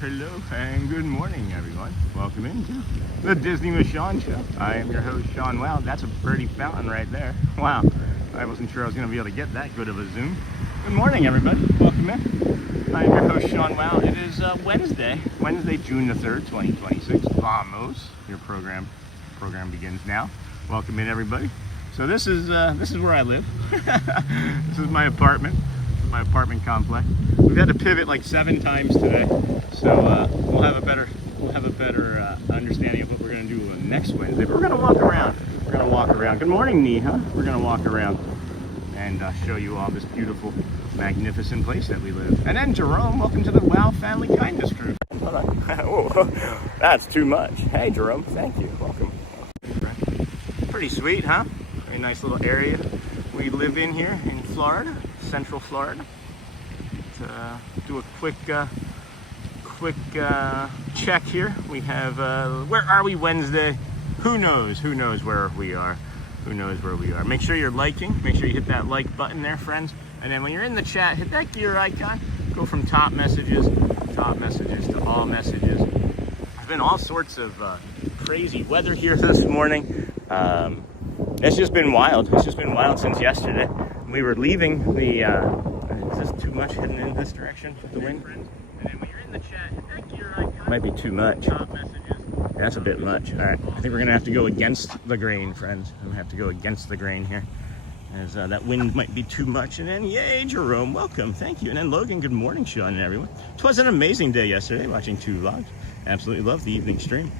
Hello, and good morning, everyone. Welcome into the Disney with Sean show. I am your host, Sean. Wow, that's a birdie fountain right there. Wow, I wasn't sure I was going to be able to get that good of a zoom. Good morning, everybody. Welcome in. I am your host, Sean. Wow, it is Wednesday, June the 3rd, 2026. Vamos. Your program begins now. Welcome in, everybody. So this is where I live. This is my apartment. My apartment complex. We've had to pivot like 7 times today, so we'll have a better understanding of what we're going to do next Wednesday. But we're going to walk around. Good morning, Neha. We're going to walk around and show you all this beautiful, magnificent place that we live. And then Jerome, welcome to the Wow Family Kindness Crew. Whoa, that's too much. Hey, Jerome, thank you. Welcome. Pretty sweet, huh? Very nice little area we live in here in Florida. Central Florida. To do a quick check here. We have where are we Wednesday? Who knows where we are. Make sure you're liking, make sure you hit that like button there, friends, and then when you're in the chat, hit that gear icon, go from top messages to all messages. There's been all sorts of crazy weather here this morning. It's just been wild since yesterday. We were leaving the, is this too much heading in this direction with the wind? And then when you're in the chat, hit that gear icon. Might be too much. That's a bit much. All right, I think we're gonna have to go against the grain, friends. I'm gonna have to go against the grain here, as that wind might be too much. And then, yay, Jerome, welcome, thank you. And then Logan, good morning, Sean and everyone. It was an amazing day yesterday, watching 2 vlogs. Absolutely loved the evening stream.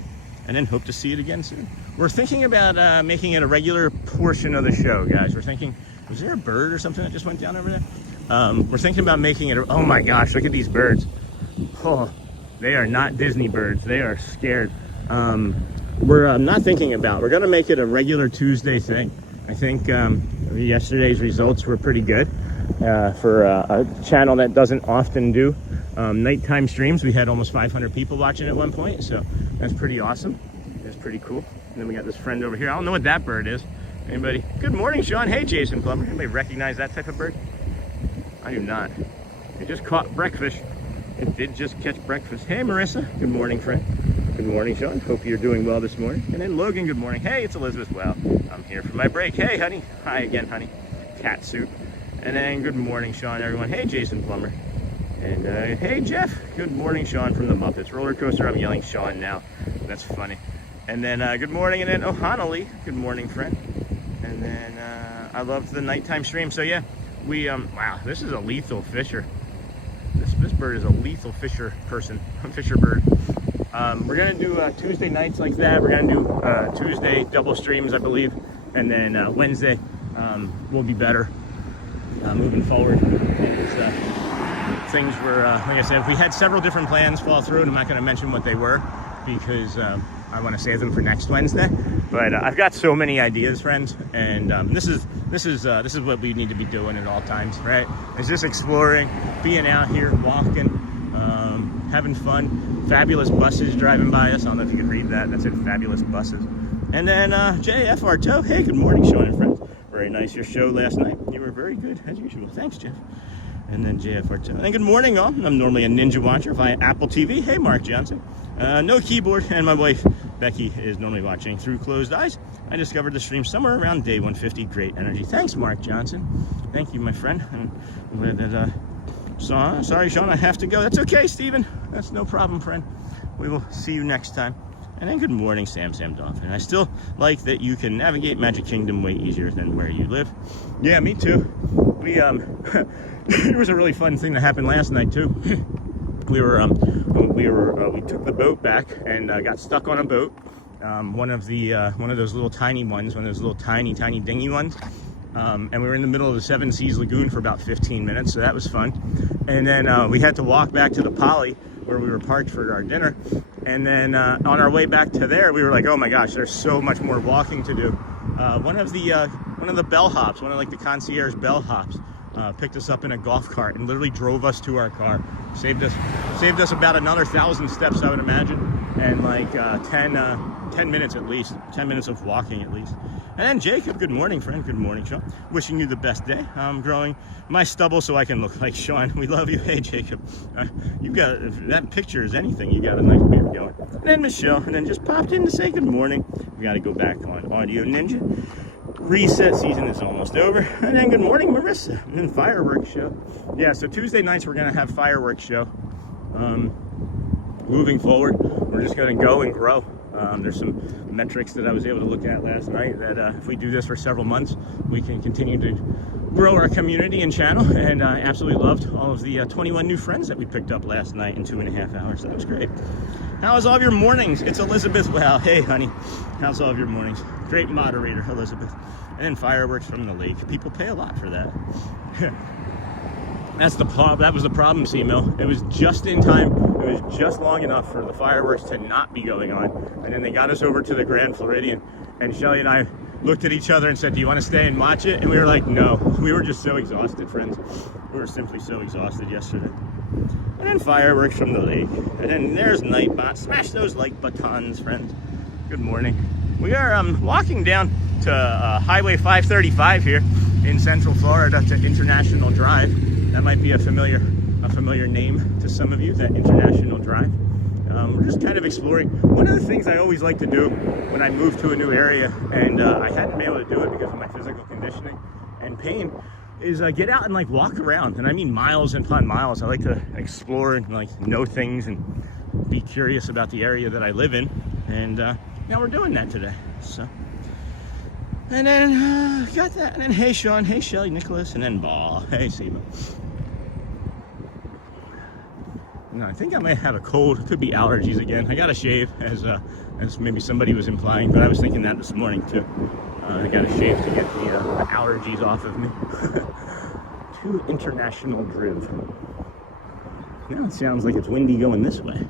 And then hope to see it again soon. We're thinking about making it a regular portion of the show, guys. We're thinking, was there a bird or something that just went down over there? We're thinking about making it, oh my gosh, look at these birds. Oh, they are not Disney birds. They are scared. We're not thinking about, we're gonna make it a regular Tuesday thing. I think yesterday's results were pretty good for a channel that doesn't often do nighttime streams. We had almost 500 people watching at one point, so that's pretty awesome. It's pretty cool. And then we got this friend over here. I don't know what that bird is. Anybody? Good morning, Sean. Hey, Jason Plummer. Anybody recognize that type of bird? I do not. It just caught breakfast. It did just catch breakfast. Hey, Marissa. Good morning, friend. Good morning, Sean. Hope you're doing well this morning. And then Logan, good morning. Hey, it's Elizabeth. Well, I'm here for my break. Hey, honey. Hi again, honey. Cat soup. And then good morning, Sean, everyone. Hey, Jason Plummer. And hey, Jeff. Good morning, Sean from the Muppets. Roller coaster. I'm yelling Sean now. That's funny. And then good morning. And then Ohanali. Good morning, friend. And then I loved the nighttime stream. So yeah, we wow, this is a lethal fisher. This bird is a lethal fisher bird. We're gonna do Tuesday nights like that. We're gonna do Tuesday double streams, I believe, and then Wednesday will be better moving forward. Things were like I said, we had several different plans fall through, and I'm not going to mention what they were because I want to save them for next Wednesday. But I've got so many ideas, friends, and this is what we need to be doing at all times, right? It's just exploring, being out here, walking, having fun. Fabulous buses driving by us. I don't know if you can read that. That's it, fabulous buses. And then JF Arto. Hey, good morning, Sean and friends. Very nice your show last night. You were very good as usual. Thanks, Jeff. And then JF Arto. And good morning, all. I'm normally a Ninja Watcher via Apple TV. Hey, Mark Johnson. no keyboard, and my wife Becky is normally watching through closed eyes. I discovered the stream somewhere around day 150. Great energy. Thanks, Mark Johnson. Thank you, my friend. And I'm glad that sorry, Sean, I have to go. That's okay, Stephen. That's no problem, friend. We will see you next time. And then good morning, Sam Dolphin. I still like that you can navigate Magic Kingdom way easier than where you live. Yeah, me too. We it was a really fun thing that happened last night too. We took the boat back and got stuck on a boat. One of those little tiny ones, one of those little tiny dinghy ones. And we were in the middle of the Seven Seas Lagoon for about 15 minutes, so that was fun. And then we had to walk back to the Poly where we were parked for our dinner. And then on our way back to there, we were like, oh my gosh, there's so much more walking to do. One of the bellhops, one of like the concierge bellhops, picked us up in a golf cart and literally drove us to our car. Saved us about another 1,000 steps, I would imagine, and like 10 minutes at least, 10 minutes of walking at least. And then Jacob, good morning, friend. Good morning, Sean. Wishing you the best day. I'm growing my stubble so I can look like Sean. We love you. Hey, Jacob. You got, if that picture is anything, you got a nice beard going. And then Michelle, and then just popped in to say good morning. We got to go back on Audio Ninja. Reset season is almost over. And then good morning, Marissa. And then fireworks show. Yeah, so Tuesday nights we're going to have fireworks show. Moving forward, we're just going to go and grow. There's some metrics that I was able to look at last night that if we do this for several months, we can continue to grow our community and channel. And I absolutely loved all of the 21 new friends that we picked up last night in 2.5 hours. That was great. How was all of your mornings? It's Elizabeth. Wow. Hey, honey. How's all of your mornings? Great moderator, Elizabeth. And then fireworks from the lake. People pay a lot for that. That was the problem, C-Mill. It was just in time. It was just long enough for the fireworks to not be going on. And then they got us over to the Grand Floridian. And Shelly and I looked at each other and said, do you want to stay and watch it? And we were like, no. We were just so exhausted, friends. We were simply so exhausted yesterday. And then fireworks from the lake. And then there's Nightbot. Smash those like buttons, friends. Good morning. We are walking down to Highway 535 here in Central Florida to International Drive. That might be a familiar name to some of you, that International Drive. We're just kind of exploring. One of the things I always like to do when I move to a new area, and I hadn't been able to do it because of my physical conditioning and pain, is get out and like walk around. And I mean miles and upon miles. I like to explore and like know things and be curious about the area that I live in. And now we're doing that today. So. And then got that. And then hey Sean, hey Shelly, Nicholas, and then Ball. Hey Seema. No, I think I might have a cold. It could be allergies again. I got to shave, as maybe somebody was implying, but I was thinking that this morning too. I got to shave to get the allergies off of me. To International Drive. Now it sounds like it's windy going this way.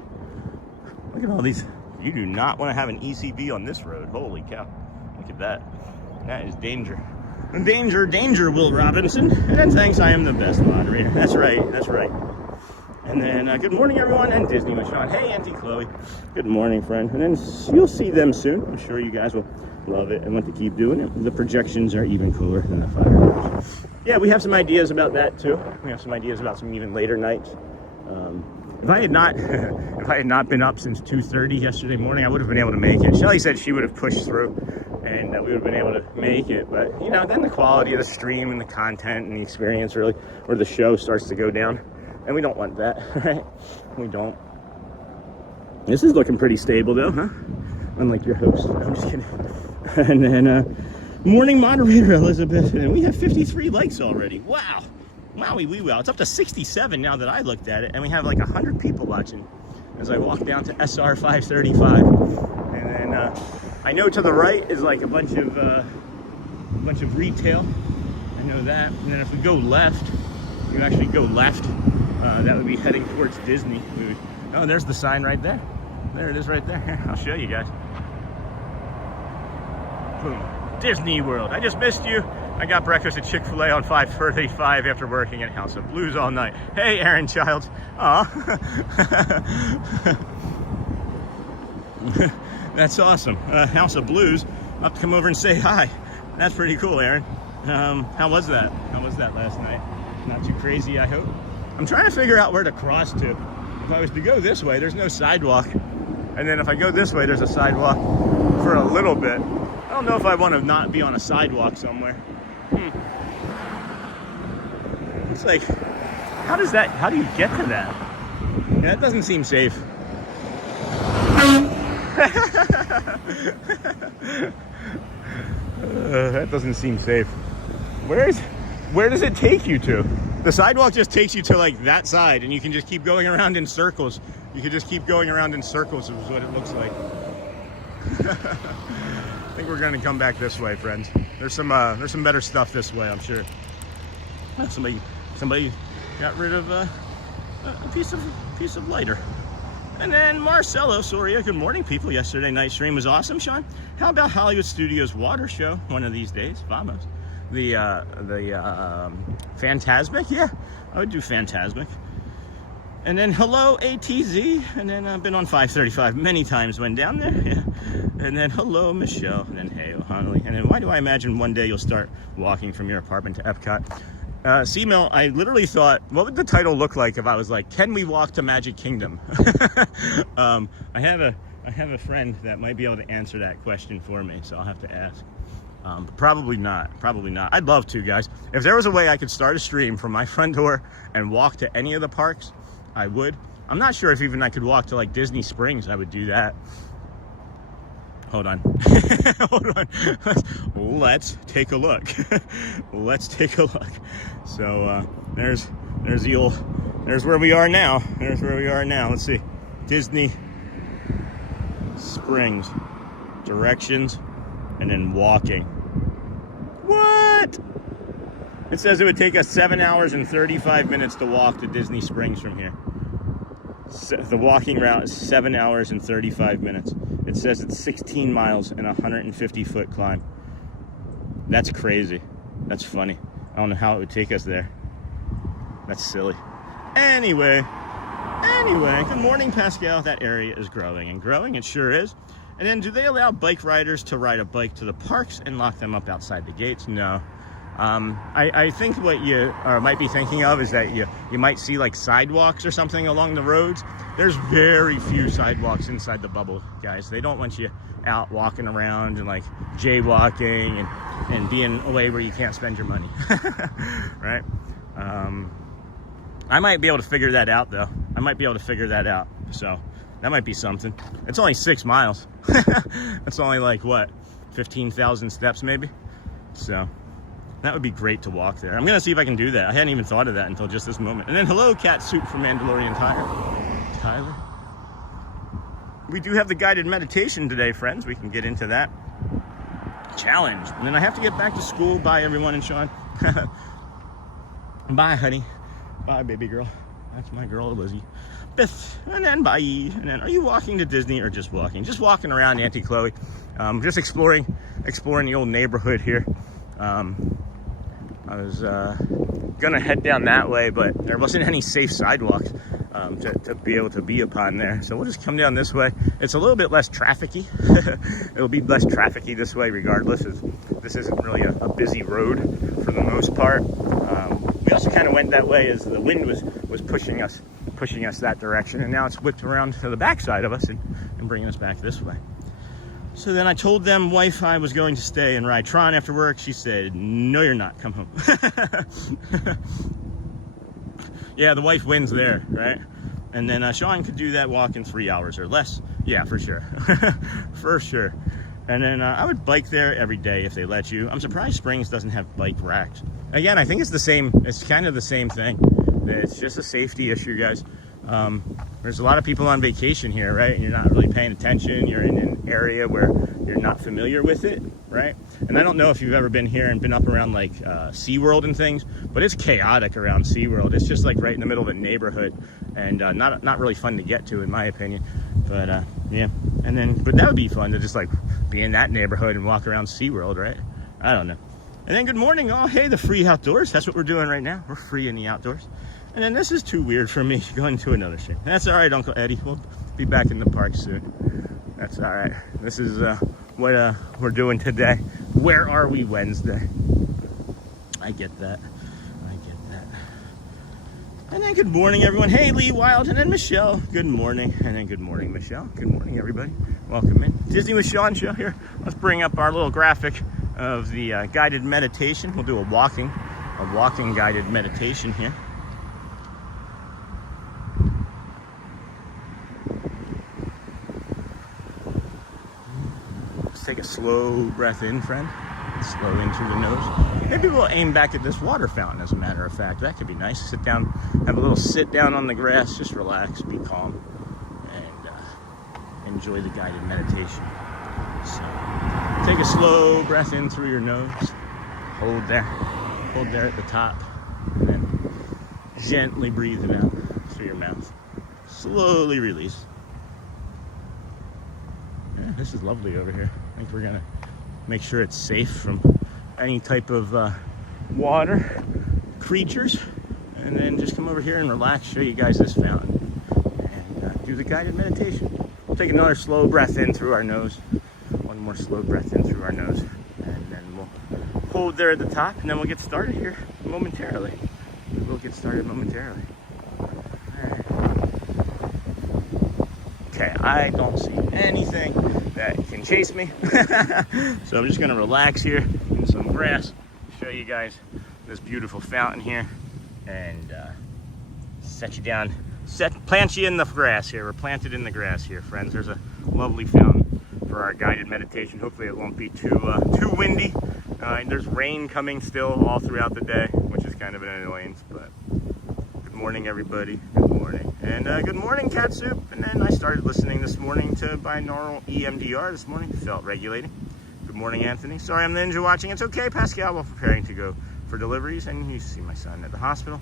Look at all these. You do not want to have an ECB on this road. Holy cow. Look at that. That is danger. Danger, Will Robinson. And then thanks, I am the best moderator. That's right. And then good morning, everyone, and Disney with Sean. Hey, Auntie Chloe. Good morning, friend. And then you'll see them soon. I'm sure you guys will love it and want to keep doing it. The projections are even cooler than the fireworks. Yeah, we have some ideas about that too. We have some ideas about some even later nights. If I had not been up since 2:30 yesterday morning, I would have been able to make it. Shelly said she would have pushed through, and we would have been able to make it. But you know, then the quality of the stream and the content and the experience really, or the show starts to go down. And we don't want that, right? We don't. This is looking pretty stable though, huh? Unlike your host. I'm just kidding. And then morning moderator Elizabeth, and we have 53 likes already. Wow. Wow. It's up to 67 now that I looked at it, and we have like 100 people watching as I walk down to SR 535. And then I know to the right is like a bunch of retail. I know that. And then if we go left, you actually go left. That would be heading towards Disney. Oh, there's the sign right there. There it is right there. Here, I'll show you guys. Boom. Disney World. I just missed you. I got breakfast at Chick-fil-A on 5:35 after working at House of Blues all night. Hey, Aaron Childs. Aw. That's awesome. House of Blues. I'll have to come over and say hi. That's pretty cool, Aaron. How was that? How was that last night? Not too crazy, I hope. I'm trying to figure out where to cross to. If I was to go this way, there's no sidewalk. And then if I go this way, there's a sidewalk for a little bit. I don't know if I want to not be on a sidewalk somewhere. It's like, how do you get to that? Yeah, that doesn't seem safe. That doesn't seem safe. Where does it take you to? The sidewalk just takes you to like that side, and you can just keep going around in circles. You can just keep going around in circles is what it looks like. I think we're gonna come back this way, friends. There's some better stuff this way, I'm sure. Somebody got rid of a piece of lighter. And then Marcelo Soria, good morning, people. Yesterday night stream was awesome, Sean. How about Hollywood Studios water show one of these days? Vamos. The Phantasmic, yeah, I would do Phantasmic. And then hello ATZ, and then I've been on 535 many times, went down there, yeah. And then hello Michelle, and then hey O'Hanley. And then why do I imagine one day you'll start walking from your apartment to Epcot? C-Mill, I literally thought, what would the title look like if I was like, can we walk to Magic Kingdom? I have a friend that might be able to answer that question for me, so I'll have to ask. But probably not. I'd love to, guys. If there was a way I could start a stream from my front door and walk to any of the parks, I would. I'm not sure if even I could walk to like Disney Springs. I would do that. Hold on. Hold on. Let's take a look. Let's take a look. So there's where we are now. Let's see. Disney Springs. Directions. And then walking. What? It says it would take us 7 hours and 35 minutes to walk to Disney Springs from here. The walking route is 7 hours and 35 minutes. It says it's 16 miles and a 150-foot climb. That's crazy. That's funny. I don't know how it would take us there. That's silly. Anyway, good morning, Pascal. That area is growing and growing. It sure is. And then, do they allow bike riders to ride a bike to the parks and lock them up outside the gates? No. I think what you might be thinking of is that you might see like sidewalks or something along the roads. There's very few sidewalks inside the bubble, guys. They don't want you out walking around and like jaywalking and being away where you can't spend your money, right? I might be able to figure that out, though. So that might be something. It's only 6 miles. That's only like, what, 15,000 steps maybe? So that would be great to walk there. I'm going to see if I can do that. I hadn't even thought of that until just this moment. And then hello, Cat Soup from Mandalorian Tyler. We do have the guided meditation today, friends. We can get into that challenge. And then I have to get back to school. Bye, everyone, and Sean. Bye, honey. Bye, baby girl. That's my girl, Lizzie. Beth, and then bye. And then, are you walking to Disney or just walking? Just walking around, Auntie Chloe. Just exploring the old neighborhood here. I was gonna head down that way, but there wasn't any safe sidewalk to be able to be upon there. So we'll just come down this way. It's a little bit less trafficky. It'll be less trafficky this way regardless. This isn't really a busy road for the most part. We also kind of went that way as the wind was pushing us that direction, and now it's whipped around to the backside of us and bringing us back this way. So then I told them Wi-Fi was going to stay and ride Tron after work. She said, no, you're not. Come home. Yeah, the wife wins there, right? And then Sean could do that walk in 3 hours or less. Yeah, for sure. For sure. And then I would bike there every day if they let you. I'm surprised Springs doesn't have bike racks. Again, I think it's the same. It's kind of the same thing. It's just a safety issue, guys. There's a lot of people on vacation here, right? And you're not really paying attention. You're in an area where you're not familiar with it, right? And I don't know if you've ever been here and been up around like SeaWorld and things, but it's chaotic around SeaWorld. It's just like right in the middle of a neighborhood and not really fun to get to, in my opinion. But yeah, but that would be fun to just like be in that neighborhood and walk around SeaWorld, right? I don't know. And then good morning. Oh, hey, the free outdoors. That's what we're doing right now. We're free in the outdoors. And then this is too weird for me going to another stream. That's all right, Uncle Eddie. We'll be back in the park soon. That's all right. This is what we're doing today. Where are we Wednesday? I get that. And then good morning, everyone. Hey, Lee Wild, and then Michelle. Good morning, and then good morning, Michelle. Good morning, everybody. Welcome in. Disney with Sean show here. Let's bring up our little graphic of the guided meditation. We'll do a walking guided meditation here. Let's take a slow breath in, friend. Slow in through the nose. Maybe we'll aim back at this water fountain, as a matter of fact. That could be nice. Sit down, have a little sit down on the grass, just relax, be calm, and enjoy the guided meditation. So, take a slow breath in through your nose. Hold there at the top, and then gently breathe it out through your mouth. Slowly release. Yeah, this is lovely over here. I think we're gonna make sure it's safe from any type of water creatures, and then just come over here and relax, show you guys this fountain, and do the guided meditation. We'll take another slow breath in through our nose. One more slow breath in through our nose, and then we'll hold there at the top, and then we'll get started here momentarily. We'll get started momentarily. Okay, I don't see anything that can chase me. So I'm just gonna relax here in some grass, show you guys this beautiful fountain here, and set you down, plant you in the grass here. We're planted in the grass here, friends. There's a lovely fountain for our guided meditation. Hopefully it won't be too windy. There's rain coming still all throughout the day, which is kind of an annoyance, but good morning, everybody. Good morning. And good morning, Cat Soup. And then I started listening this morning to binaural EMDR this morning. Felt regulating. Good morning, Anthony. Sorry I'm the ninja watching. It's okay, Pascal. We're preparing to go for deliveries, and you see my son at the hospital.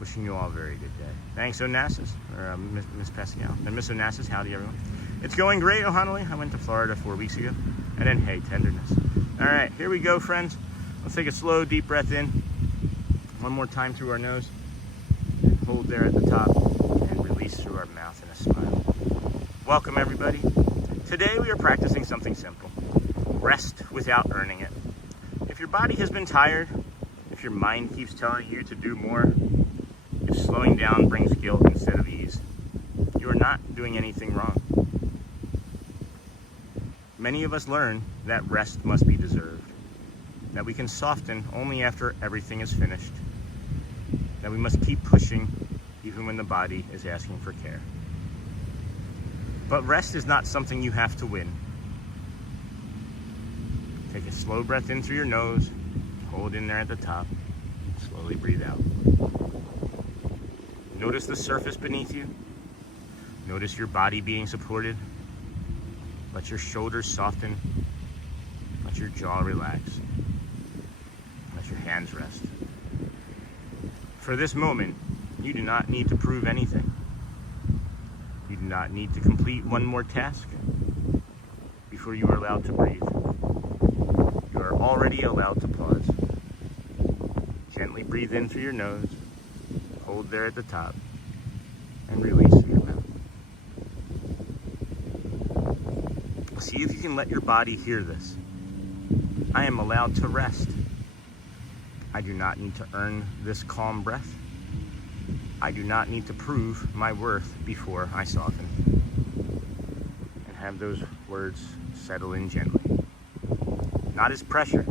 Wishing you all a very good day. Thanks, Onassis, or Miss Pascal. And Miss Onassis, howdy, everyone. It's going great, Ohanali. I went to Florida 4 weeks ago. And then, hey, tenderness. All right, here we go, friends. Let's take a slow, deep breath in. One more time through our nose. And hold there at the top. And release through our mouth in a smile. Welcome, everybody. Today we are practicing something simple. Rest without earning it. If your body has been tired, if your mind keeps telling you to do more, if slowing down brings guilt instead of ease, you are not doing anything wrong. Many of us learn that rest must be deserved, that we can soften only after everything is finished, that we must keep pushing even when the body is asking for care. But rest is not something you have to win. Take a slow breath in through your nose, hold in there at the top, slowly breathe out. Notice the surface beneath you. Notice your body being supported. Let your shoulders soften. Let your jaw relax. Let your hands rest. For this moment, you do not need to prove anything. You do not need to complete one more task before you are allowed to breathe. You are already allowed to pause. Gently breathe in through your nose, hold there at the top, and release through your mouth. See if you can let your body hear this. I am allowed to rest. I do not need to earn this calm breath. I do not need to prove my worth before I soften. And have those words settle in gently. Not as pressure,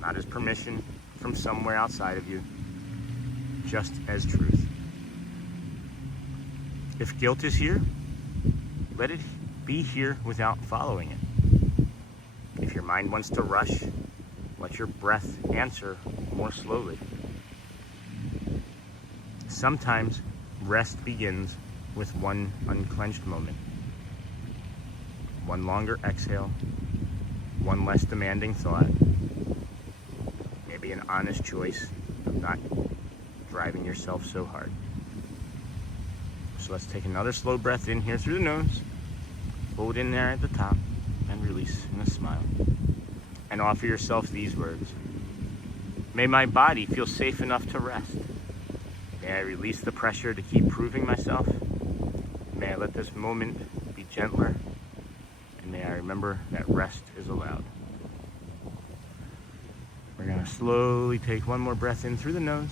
not as permission from somewhere outside of you, just as truth. If guilt is here, let it be here without following it. If your mind wants to rush, let your breath answer more slowly. Sometimes rest begins with one unclenched moment, one longer exhale, one less demanding thought, maybe an honest choice of not driving yourself so hard. So let's take another slow breath in here through the nose, hold in there at the top, and release in a smile. And offer yourself these words. May my body feel safe enough to rest. May I release the pressure to keep proving myself. May I let this moment be gentler. And may I remember that rest is allowed. We're gonna slowly take one more breath in through the nose.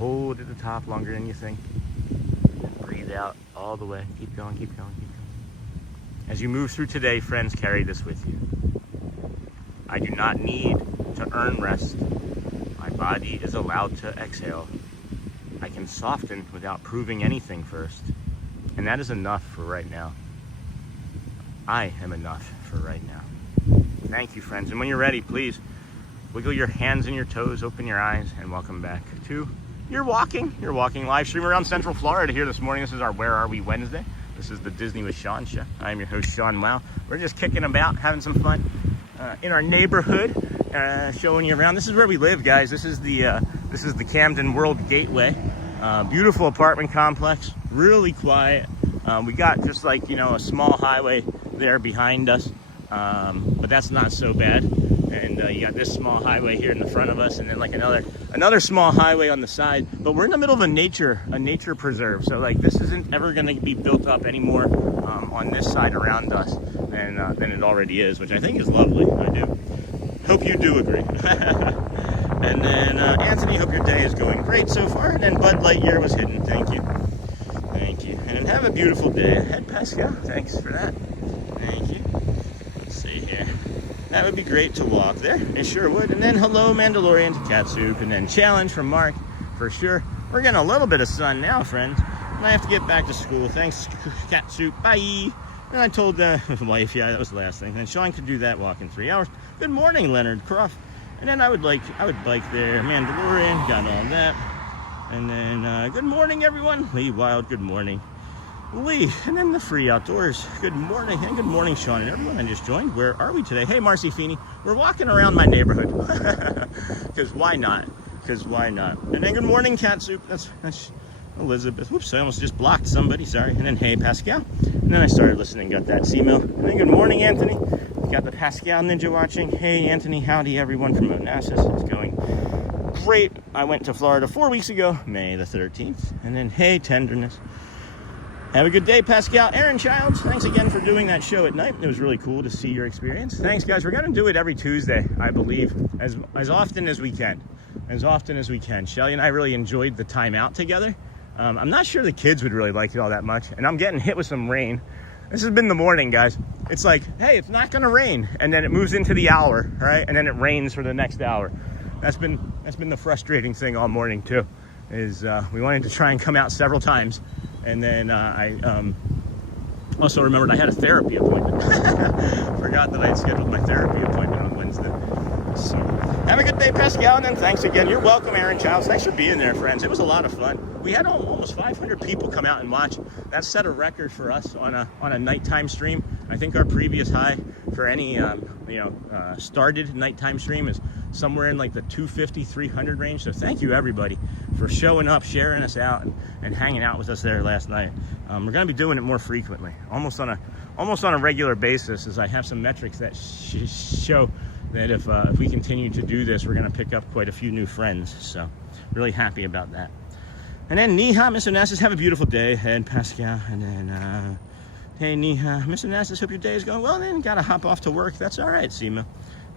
hold at the top longer than you think. Breathe out all the way. Keep going, keep going, keep going. As you move through today, friends, carry this with you. I do not need to earn rest. My body is allowed to exhale. I can soften without proving anything first. And that is enough for right now. I am enough for right now. Thank you, friends. And when you're ready, please wiggle your hands and your toes, open your eyes, and welcome back to You're Walking live stream around Central Florida here this morning. This is our Where Are We Wednesday. This is the Disney with Sean show. I am your host, Sean Wow. We're just kicking about, having some fun in our neighborhood, showing you around. This is where we live, guys. This is the Camden World Gateway. Beautiful apartment complex, really quiet. We got just like, a small highway there behind us, but that's not so bad. And you got this small highway here in the front of us, and then like another small highway on the side. But we're in the middle of a nature preserve, so like this isn't ever going to be built up anymore on this side around us than it already is, which I think is lovely. I do. Hope you do agree. And then Anthony, hope your day is going great so far. And then Bud Lightyear was hidden. Thank you. Thank you. And then have a beautiful day ahead, Pascal. Thanks for that. Thank you. Let's see here. That would be great to walk there. It sure would. And then hello, Mandalorian to Cat Soup. And then challenge from Mark, for sure. We're getting a little bit of sun now, friends. And I have to get back to school. Thanks, Cat Soup. Bye. And I told the wife, yeah, that was the last thing. And Sean could do that walk in 3 hours. Good morning, Leonard Croft. And then I would bike there. Mandalorian, got all that. And then good morning, everyone. Lee Wild, good morning. Lee, and then the Free Outdoors. Good morning, and good morning, Sean, and everyone I just joined. Where are we today? Hey, Marcy Feeney, we're walking around my neighborhood. Because why not? Because why not? And then good morning, Cat Soup. That's Elizabeth. Whoops, I almost just blocked somebody, sorry. And then hey, Pascal. And then I started listening, got that email. And then good morning, Anthony. Got the Pascal Ninja watching. Hey, Anthony, howdy, everyone from Onassis. It's going great. I went to Florida 4 weeks ago, May the 13th. And then hey, Tenderness. Have a good day, Pascal. Aaron Childs, thanks again for doing that show at night. It was really cool to see your experience. Thanks, guys. We're going to do it every Tuesday, I believe, as often as we can. As often as we can. Shelly and I really enjoyed the time out together. I'm not sure the kids would really like it all that much. And I'm getting hit with some rain. This has been the morning, guys. It's like, hey, it's not going to rain. And then it moves into the hour, right? And then it rains for the next hour. That's been the frustrating thing all morning, too, is we wanted to try and come out several times. And then I also remembered I had a therapy appointment. Forgot that I had scheduled my therapy appointment on Wednesday. So have a good day, Pascal, and then thanks again. You're welcome, Aaron Childs. Thanks for being there, friends. It was a lot of fun. We had almost 500 people come out and watch. That set a record for us on a nighttime stream. I think our previous high for any started nighttime stream is somewhere in like the 250, 300 range. So thank you, everybody, for showing up, sharing us out, and hanging out with us there last night. We're going to be doing it more frequently, almost on a regular basis, as I have some metrics that show that if we continue to do this, we're going to pick up quite a few new friends. So really happy about that. And then Neha, Miss Onassis, have a beautiful day ahead, Pascal. And then hey, Neha, Miss Onassis, hope your day is going well. Then got to hop off to work. That's all right, Seema.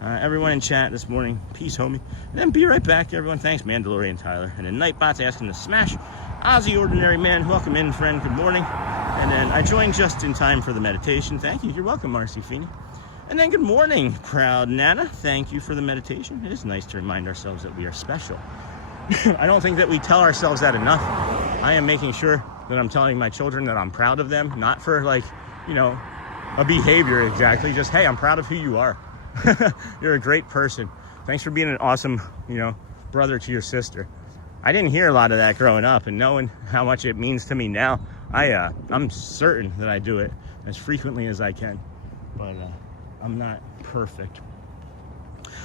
Everyone in chat this morning, peace, homie. And then be right back, everyone. Thanks, Mandalorian Tyler. And then Nightbot's asking to smash. Ozzy Ordinary Man, welcome in, friend. Good morning. And then I joined just in time for the meditation. Thank you. You're welcome, Marcy Feeney. And then good morning, Proud Nana. Thank you for the meditation. It is nice to remind ourselves that we are special. I don't think that we tell ourselves that enough. I am making sure that I'm telling my children that I'm proud of them, not for like, a behavior exactly. Just, hey, I'm proud of who you are. You're a great person. Thanks for being an awesome, brother to your sister. I didn't hear a lot of that growing up, and knowing how much it means to me now, I'm certain that I do it as frequently as I can. But I'm not perfect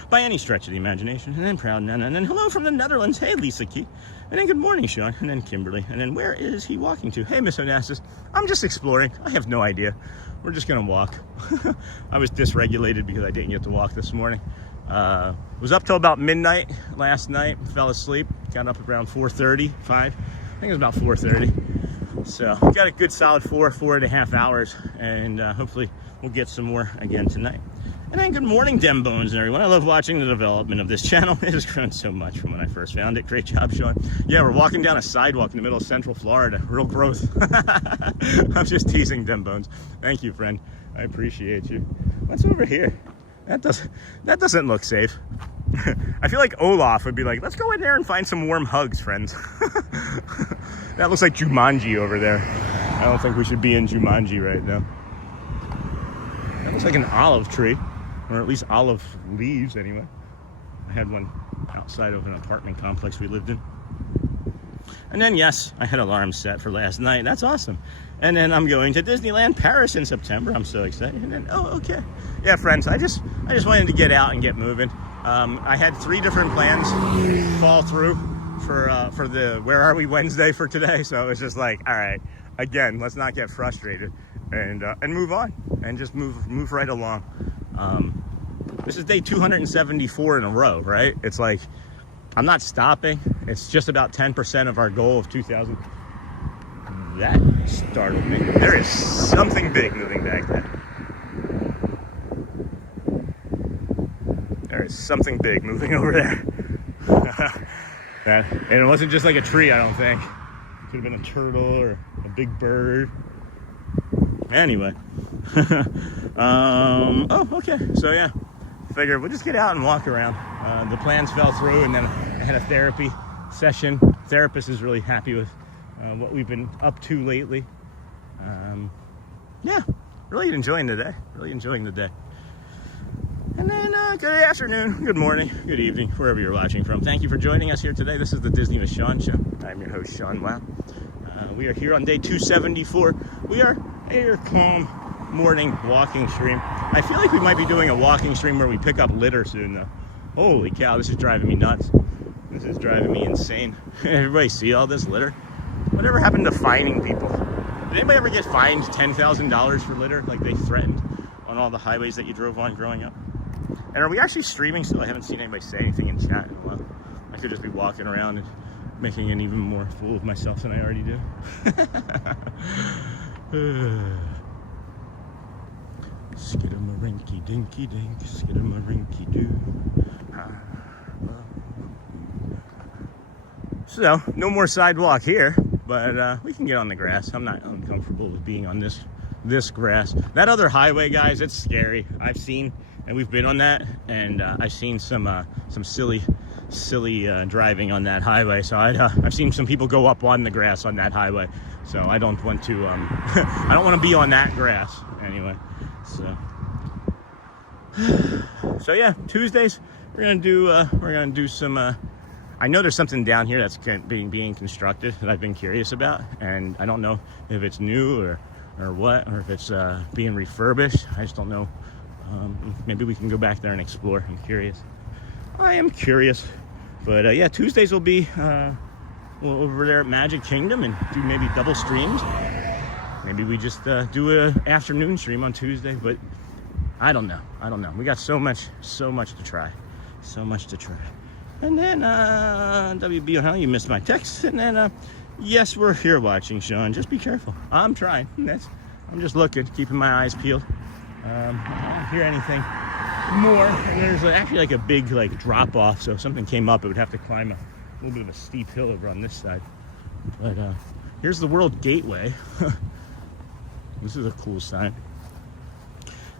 by any stretch of the imagination. And then Proud Nana. And then hello from the Netherlands. Hey, Lisa Key. And then good morning, Sean. And then Kimberly. And then where is he walking to? Hey, Miss Onassis. I'm just exploring. I have no idea. We're just going to walk. I was dysregulated because I didn't get to walk this morning. Was up till about midnight last night. Fell asleep. Got up around 4:30, 5. I think it was about 4:30. So got a good solid 4.5 hours. And hopefully we'll get some more again tonight. And then good morning, Dem Bones and everyone. I love watching the development of this channel. It has grown so much from when I first found it. Great job, Sean. Yeah, we're walking down a sidewalk in the middle of Central Florida. Real growth. I'm just teasing, Dem Bones. Thank you, friend. I appreciate you. What's over here? That doesn't look safe. I feel like Olaf would be like, let's go in there and find some warm hugs, friends. That looks like Jumanji over there. I don't think we should be in Jumanji right now. That looks like an olive tree. Or at least olive leaves, anyway. I had one outside of an apartment complex we lived in. And then, yes, I had alarms set for last night. That's awesome. And then I'm going to Disneyland Paris in September. I'm so excited. And then, oh, okay. Yeah, friends, I just wanted to get out and get moving. I had 3 different plans fall through for the Where Are We Wednesday for today. So it's just like, all right, again, let's not get frustrated and move on and just move right along. This is day 274 in a row, right? It's like, I'm not stopping. It's just about 10% of our goal of 2,000. That startled me. There is something big moving back there. There is something big moving over there. And it wasn't just like a tree, I don't think. It could have been a turtle or a big bird. Anyway. Oh, okay. So yeah, figured we'll just get out and walk around. The plans fell through, and then I had a therapy session. Therapist is really happy with what we've been up to lately. Yeah, really enjoying the day. Really enjoying the day. And then good afternoon, good morning, good evening, wherever you're watching from. Thank you for joining us here today. This is the Disney with Sean show. I'm your host, Sean Wow. We are here on day 274. We are a calm morning walking stream. I feel like we might be doing a walking stream where we pick up litter soon, though. Holy cow, this is driving me nuts. This is driving me insane. Everybody see all this litter? Whatever happened to fining people? Did anybody ever get fined $10,000 for litter like they threatened on all the highways that you drove on growing up? And are we actually streaming still? I haven't seen anybody say anything in chat in a while. I could just be walking around and making an even more fool of myself than I already do. Skidamarinky dinky dink, skidamarinky doo. So, no more sidewalk here, but we can get on the grass. I'm not uncomfortable with being on this grass. That other highway, guys, it's scary. I've seen, and we've been on that, and I've seen some silly driving on that highway. So I've seen some people go up on the grass on that highway. So I don't want to I don't want to be on that grass anyway. So yeah, Tuesdays we're gonna do some. I know there's something down here that's being constructed that I've been curious about, and I don't know if it's new or what, or if it's being refurbished. I just don't know. Maybe we can go back there and explore. I'm curious. I am curious. But yeah, Tuesdays will be over there at Magic Kingdom and do maybe double streams. Maybe we just do an afternoon stream on Tuesday, but I don't know. We got so much to try. So much to try. And then, WB, how you missed my text. And then, yes, we're here watching, Sean. Just be careful. I'm trying. I'm just looking, keeping my eyes peeled. I don't hear anything more. And there's actually like a big drop off. So if something came up, it would have to climb a little bit of a steep hill over on this side. But here's the World Gateway. This is a cool sign.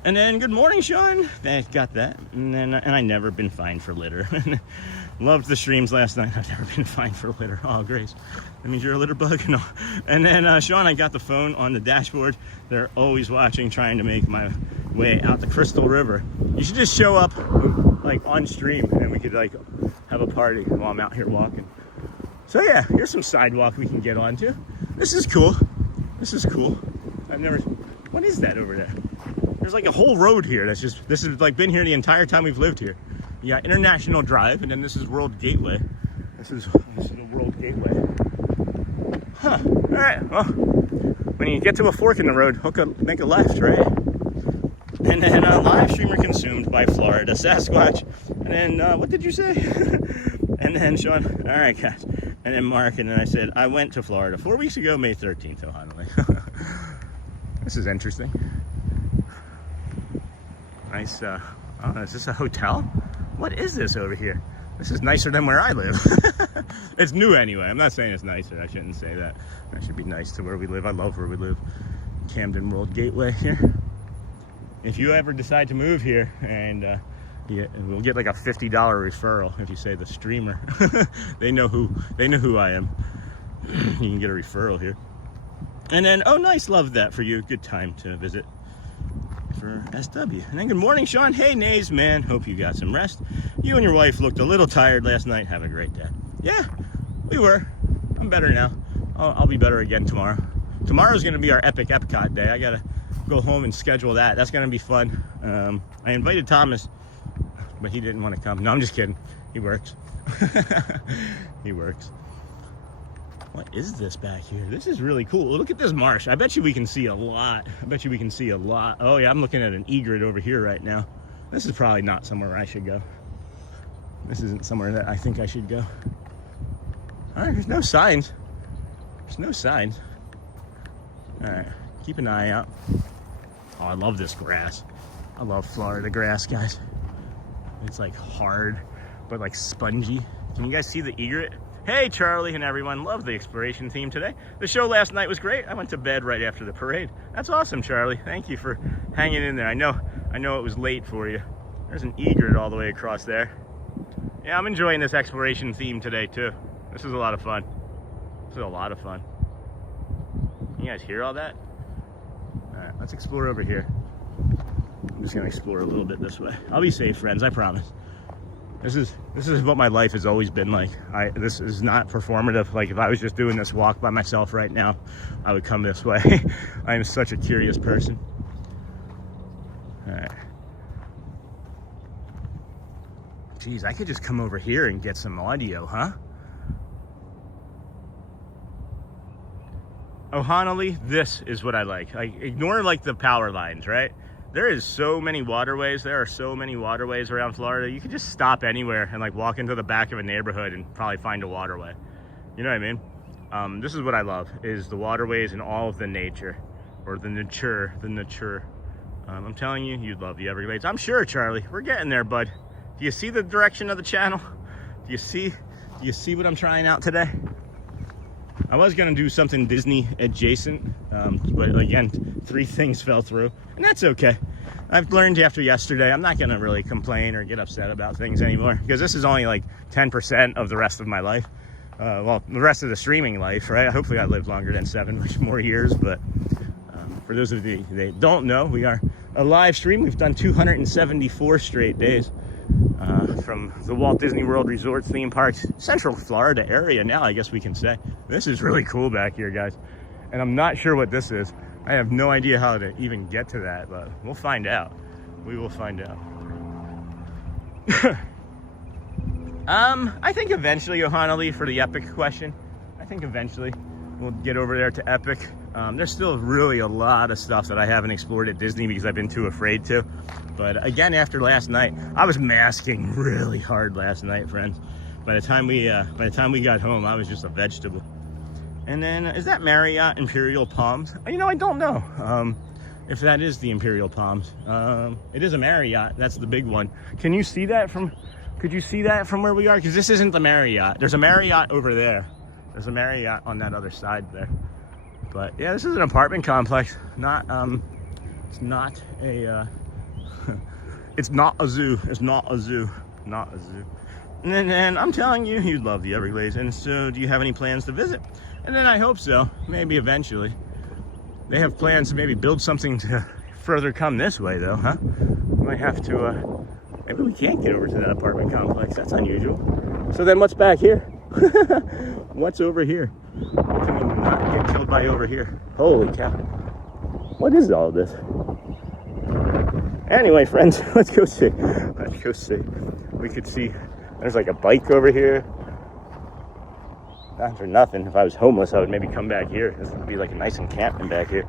And then, good morning, Sean. Got that. And then, and I never been fined for litter. Loved the streams last night. I've never been fined for litter. Oh, Grace. That means you're a litter bug? No. And then, Sean, I got the phone on the dashboard. They're always watching, trying to make my way out the Crystal River. You should just show up, on stream, and we could, have a party while I'm out here walking. So, yeah, here's some sidewalk we can get onto. This is cool. I've never... What is that over there? There's a whole road here that's just, this has been here the entire time we've lived here. You got International Drive, and then this is World Gateway. This is the World Gateway. Huh. All right. Well, when you get to a fork in the road, make a left, right? And then live streamer consumed by Florida Sasquatch. And then what did you say? And then Sean. All right, guys. And then Mark. And then I said I went to Florida 4 weeks ago, May 13th, Honolulu. This is interesting. Nice Oh, is this a hotel? What is this over here? This is nicer than where I live. It's new anyway. I'm not saying it's nicer. I shouldn't say that. That should be nice to where we live. I love where we live. Camden World Gateway here. If you ever decide to move here, and we'll get like a $50 referral if you say the streamer. They know who I am. You can get a referral here. And then, oh nice, love that for you. Good time to visit for SW. And then good morning, Sean. Hey, Nays, man. Hope you got some rest. You and your wife looked a little tired last night. Have a great day. Yeah, we were. I'm better now. I'll be better again tomorrow. Tomorrow's going to be our epic Epcot day. I got to go home and schedule that. That's going to be fun. I invited Thomas, but he didn't want to come. No, I'm just kidding. He works. He works. What is this back here? This is really cool. Look at this marsh. I bet you we can see a lot. I bet you we can see a lot. Oh yeah, I'm looking at an egret over here right now. This is probably not somewhere I should go. This isn't somewhere that I think I should go. All right, there's no signs. There's no signs. All right, keep an eye out. Oh, I love this grass. I love Florida grass, guys. It's like hard, but like spongy. Can you guys see the egret? Hey, Charlie and everyone. Love the exploration theme today. The show last night was great. I went to bed right after the parade. That's awesome, Charlie. Thank you for hanging in there. I know it was late for you. There's an egret all the way across there. Yeah, I'm enjoying this exploration theme today, too. This is a lot of fun. This is a lot of fun. You guys hear all that? All right, let's explore over here. I'm just gonna explore a little bit this way. I'll be safe, friends, I promise. This is what my life has always been like. This is not performative. Like if I was just doing this walk by myself right now, I would come this way. I am such a curious person. All right. Geez, I could just come over here and get some audio, huh? O'Hanley, this is what I like. Ignore like the power lines, right? There is so many waterways. There are so many waterways around Florida. You could just stop anywhere and like walk into the back of a neighborhood and probably find a waterway. You know what I mean? This is what I love, is the waterways and all of the nature, or the nature. I'm telling you, you'd love the Everglades. I'm sure, Charlie. We're getting there, bud. Do you see the direction of the channel? Do you see what I'm trying out today? I was gonna do something Disney adjacent, but again, 3 things fell through, and that's okay. I've learned after yesterday, I'm not gonna really complain or get upset about things anymore, because this is only like 10% of the rest of my life. Well, the rest of the streaming life, right? Hopefully I live longer than 7 more years, but for those of you that don't know, we are a live stream. We've done 274 straight days. From the Walt Disney World Resorts, theme parks, Central Florida area now, I guess we can say. This is really cool back here, guys. And I'm not sure what this is. I have no idea how to even get to that, but we'll find out. We will find out. I think eventually, O'Hanley, for the Epic question, I think eventually we'll get over there to Epic. There's still really a lot of stuff that I haven't explored at Disney because I've been too afraid to. But again, after last night, I was masking really hard last night, friends. By the time we got home, I was just a vegetable. And then, is that Marriott Imperial Palms? You know, I don't know if that is the Imperial Palms. It is a Marriott. That's the big one. Can you see that from? Could you see that from where we are? Because this isn't the Marriott. There's a Marriott over there. There's a Marriott on that other side there. But yeah, this is an apartment complex. It's not a it's not a zoo. It's not a zoo. Not a zoo. And then I'm telling you, you'd love the Everglades. And so, do you have any plans to visit? And then I hope so. Maybe eventually. They have plans to maybe build something to further come this way, though, huh? We might have to. Maybe we can't get over to that apartment complex. That's unusual. So then, what's back here? What's over here? What can we not get killed by over here? Holy cow. What is all this? Anyway, friends, let's go see. Let's go see. We could see, there's like a bike over here. Not for nothing. If I was homeless, I would maybe come back here. This would be like a nice encampment back here.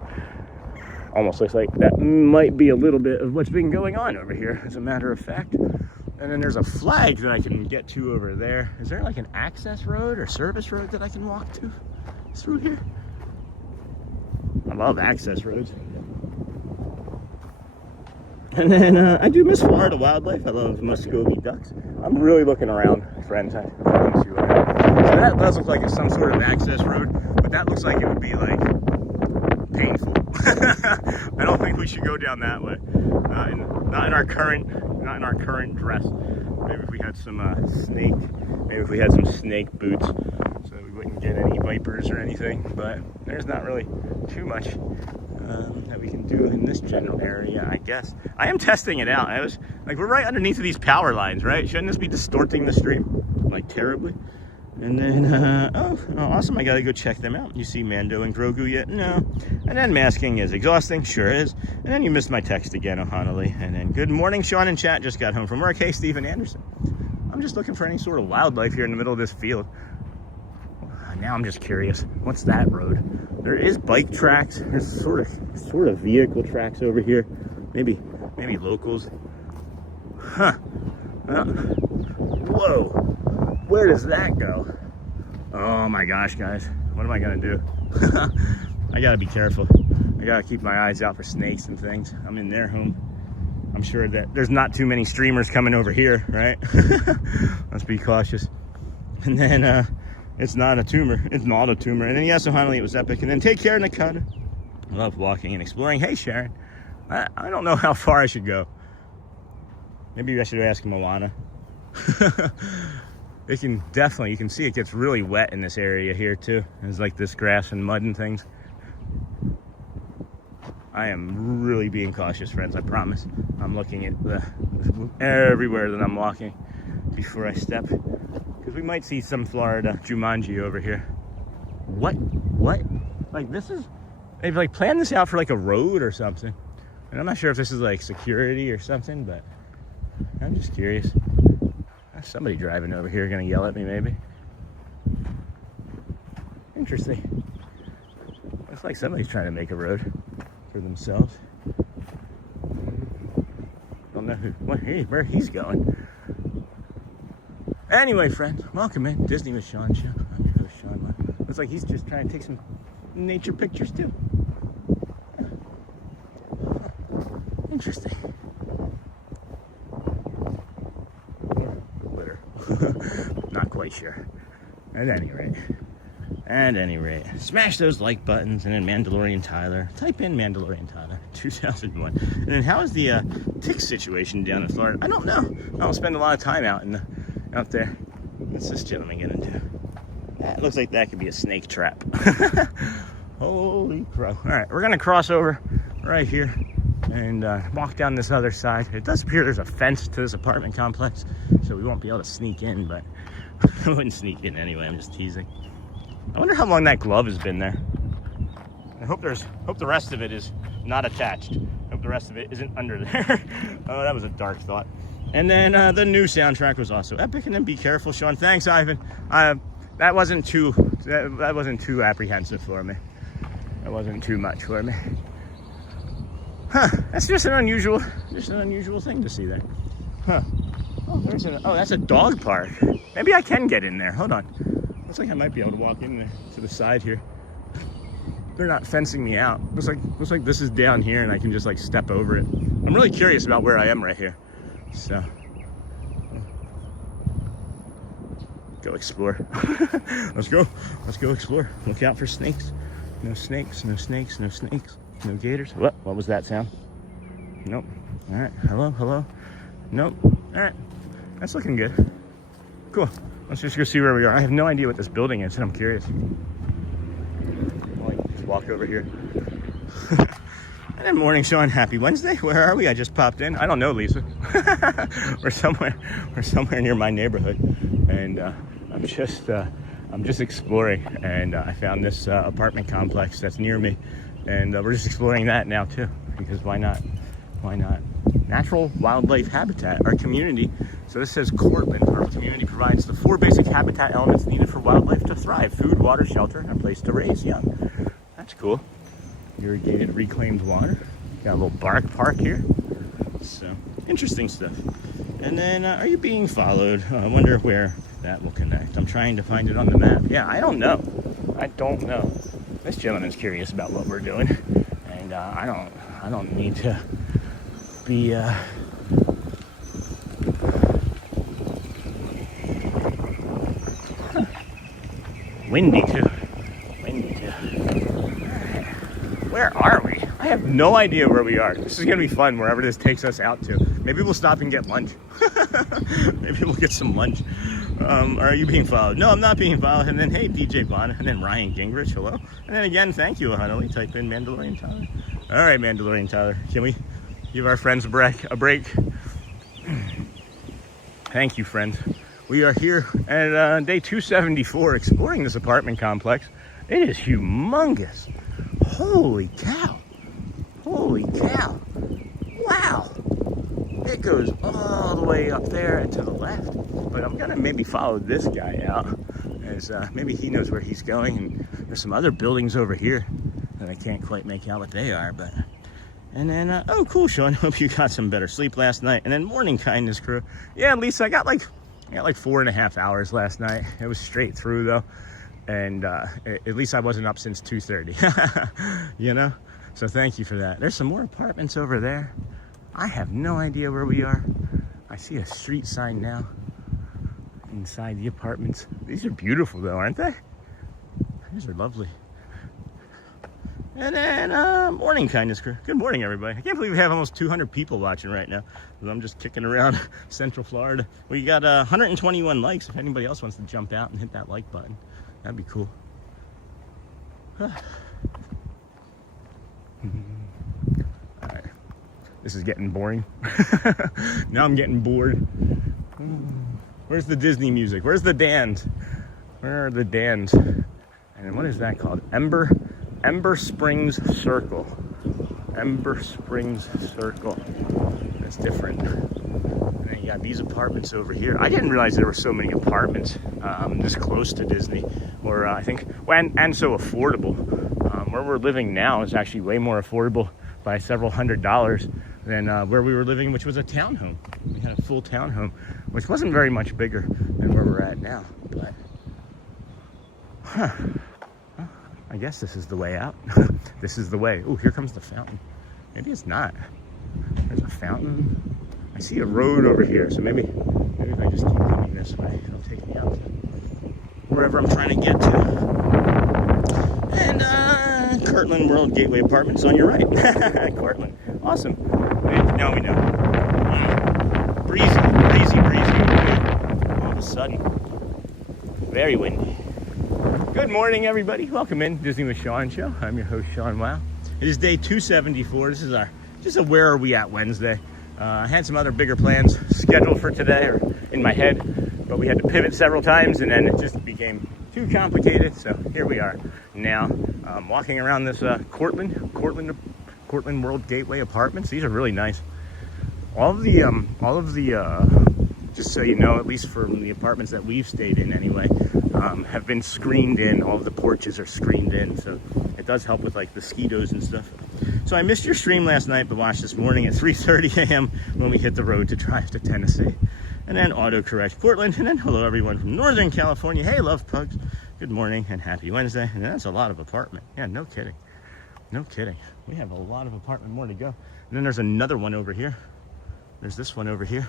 Almost looks like that might be a little bit of what's been going on over here, as a matter of fact. And then there's a flag that I can get to over there. Is there like an access road or service road that I can walk to through here? I love access roads. And then I do miss Florida wildlife. I love Muscovy ducks. I'm really looking around, friends. I can see what happens. So that does look like it's some sort of access road, but that looks like it would be like painful. I don't think we should go down that way. Not in our current dress. Maybe if we had some maybe if we had some snake boots, so we wouldn't get any vipers or anything. But there's not really too much that we can do in this general area, I guess. I am testing it out. I was like, we're right underneath of these power lines, right? Shouldn't this be distorting the stream like terribly? And then, oh, awesome, I gotta go check them out. You see Mando and Grogu yet? No. And then masking is exhausting, sure is. And then you missed my text again, Ohanali. And then, good morning, Sean in chat, just got home from work. Hey, Stephen Anderson. I'm just looking for any sort of wildlife here in the middle of this field. Now I'm just curious, what's that road? There is bike tracks, there's sort of vehicle tracks over here. Maybe locals. Huh. Whoa. Where does that go? Oh my gosh, guys. What am I gonna do? I gotta be careful. I gotta keep my eyes out for snakes and things. I'm in their home. I'm sure that there's not too many streamers coming over here, right? Let's be cautious. And then it's not a tumor. It's not a tumor. And then yes, so finally it was epic. And then take care, Nakata. I love walking and exploring. Hey, Sharon. I don't know how far I should go. Maybe I should ask Moana. You can see it gets really wet in this area here too. There's like this grass and mud and things. I am really being cautious, friends, I promise. I'm looking at everywhere that I'm walking before I step. Because we might see some Florida Jumanji over here. What? Like they've like planned this out for like a road or something. And I'm not sure if this is like security or something, but I'm just curious. Somebody driving over here gonna yell at me, maybe. Interesting. Looks like somebody's trying to make a road for themselves. Don't know where he's going. Anyway, friends, welcome in Disney with Sean Show. I'm your host, Sean. Looks like he's just trying to take some nature pictures too. Interesting. Not quite sure. At any rate, smash those like buttons, and then Mandalorian Tyler. Type in Mandalorian Tyler 2001. And then how is the tick situation down in Florida? I don't know. I don't spend a lot of time out there. What's this gentleman getting into? That looks like that could be a snake trap. Holy crow. All right, we're gonna cross over right here and walk down this other side. It does appear there's a fence to this apartment complex, so we won't be able to sneak in, but I wouldn't sneak in anyway. I'm just teasing. I wonder how long that glove has been there. I hope the rest of it is not attached. I hope the rest of it isn't under there. Oh, that was a dark thought. And then the new soundtrack was also epic. And then be careful, Sean. Thanks, Ivan. That wasn't too apprehensive for me. That wasn't too much for me. Huh? That's just an unusual thing to see there. Huh? Oh, that's a dog park. Maybe I can get in there. Hold on. Looks like I might be able to walk in there to the side here. They're not fencing me out. Looks like this is down here and I can just like step over it. I'm really curious about where I am right here. So, go explore. Let's go explore. Look out for snakes. No snakes, no snakes, no snakes. No gators. What was that sound? Nope. All right. Hello. Nope. All right. That's looking good. Cool. Let's just go see where we are. I have no idea what this building is, and I'm curious. I'll just walk over here. And then morning, Sean. Happy Wednesday. Where are we? I just popped in. I don't know, Lisa. We're somewhere near my neighborhood, and I'm just exploring. And I found this apartment complex that's near me, and we're just exploring that now too. Because why not? Why not? Natural wildlife habitat, our community. So this says Cortland. Our community provides the 4 basic habitat elements needed for wildlife to thrive: food, water, shelter, and a place to raise young. That's cool. Irrigated, reclaimed water. Got a little bark park here. So interesting stuff. And then, are you being followed? I wonder where that will connect. I'm trying to find it on the map. Yeah, I don't know. This gentleman's curious about what we're doing, and I don't need to be windy too. Windy too. Where are we? I have no idea where we are. This is gonna be fun wherever this takes us out to. Maybe we'll stop and get lunch. Maybe we'll get some lunch. Are you being followed? No, I'm not being followed. And then, hey, DJ Vaughn. And then Ryan Gingrich, hello. And then again, thank you, Huntley. Type in Mandalorian Tyler. All right, Mandalorian Tyler. Can we give our friends a break? Thank you, friends. We are here at day 274 exploring this apartment complex. It is humongous. Holy cow. Holy cow. Wow. It goes all the way up there and to the left. But I'm gonna maybe follow this guy out, as maybe he knows where he's going. And there's some other buildings over here that I can't quite make out what they are, but. And then, oh, cool, Sean. Hope you got some better sleep last night. And then morning kindness crew. Yeah, Lisa, I got like 4.5 hours last night. It was straight through though. And at least I wasn't up since 2:30, you know? So thank you for that. There's some more apartments over there. I have no idea where we are. I see a street sign now inside the apartments. These are beautiful though, aren't they? These are lovely. And then morning kindness crew. Good morning, everybody. I can't believe we have almost 200 people watching right now. I'm just kicking around Central Florida. We got 121 likes. If anybody else wants to jump out and hit that like button, that'd be cool. All right. This is getting boring. Now I'm getting bored. Where's the Disney music? Where's the Dans? Where are the Dans? And what is that called? Ember Springs Circle. Ember Springs Circle. That's different. And then you got these apartments over here. I didn't realize there were so many apartments this close to Disney, or I think, and so affordable. Where we're living now is actually way more affordable by several $100s than where we were living, which was a townhome. We had a full townhome, which wasn't very much bigger than where we're at now. But, I guess this is the way out. This is the way. Oh, here comes the fountain. Maybe it's not. There's a fountain. I see a road over here, so maybe if I just keep coming this way, it'll take me out to wherever I'm trying to get to. And Camden World Gateway Apartments on your right. Cortland. Awesome. Now we know. Breezy. All of a sudden. Very windy. Good morning, everybody. Welcome in Disney with Sean show. I'm your host, Sean Wow. It is day 274. This is just a Where Are We At Wednesday. I had some other bigger plans scheduled for today, or in my head, but we had to pivot several times, and then it just became too complicated. So here we are now, walking around this Cortland World Gateway Apartments. These are really nice. All of the just so you know, at least from the apartments that we've stayed in anyway, have been screened in. All of the porches are screened in, so it does help with like mosquitoes and stuff. So I missed your stream last night, but watched this morning at 3:30 a.m. when we hit the road to drive to Tennessee. And then autocorrect Portland, and then hello everyone from Northern California. Hey, love pugs. Good morning and happy Wednesday. And that's a lot of apartment. Yeah, no kidding. No kidding. We have a lot of apartment more to go. And then there's another one over here. There's this one over here.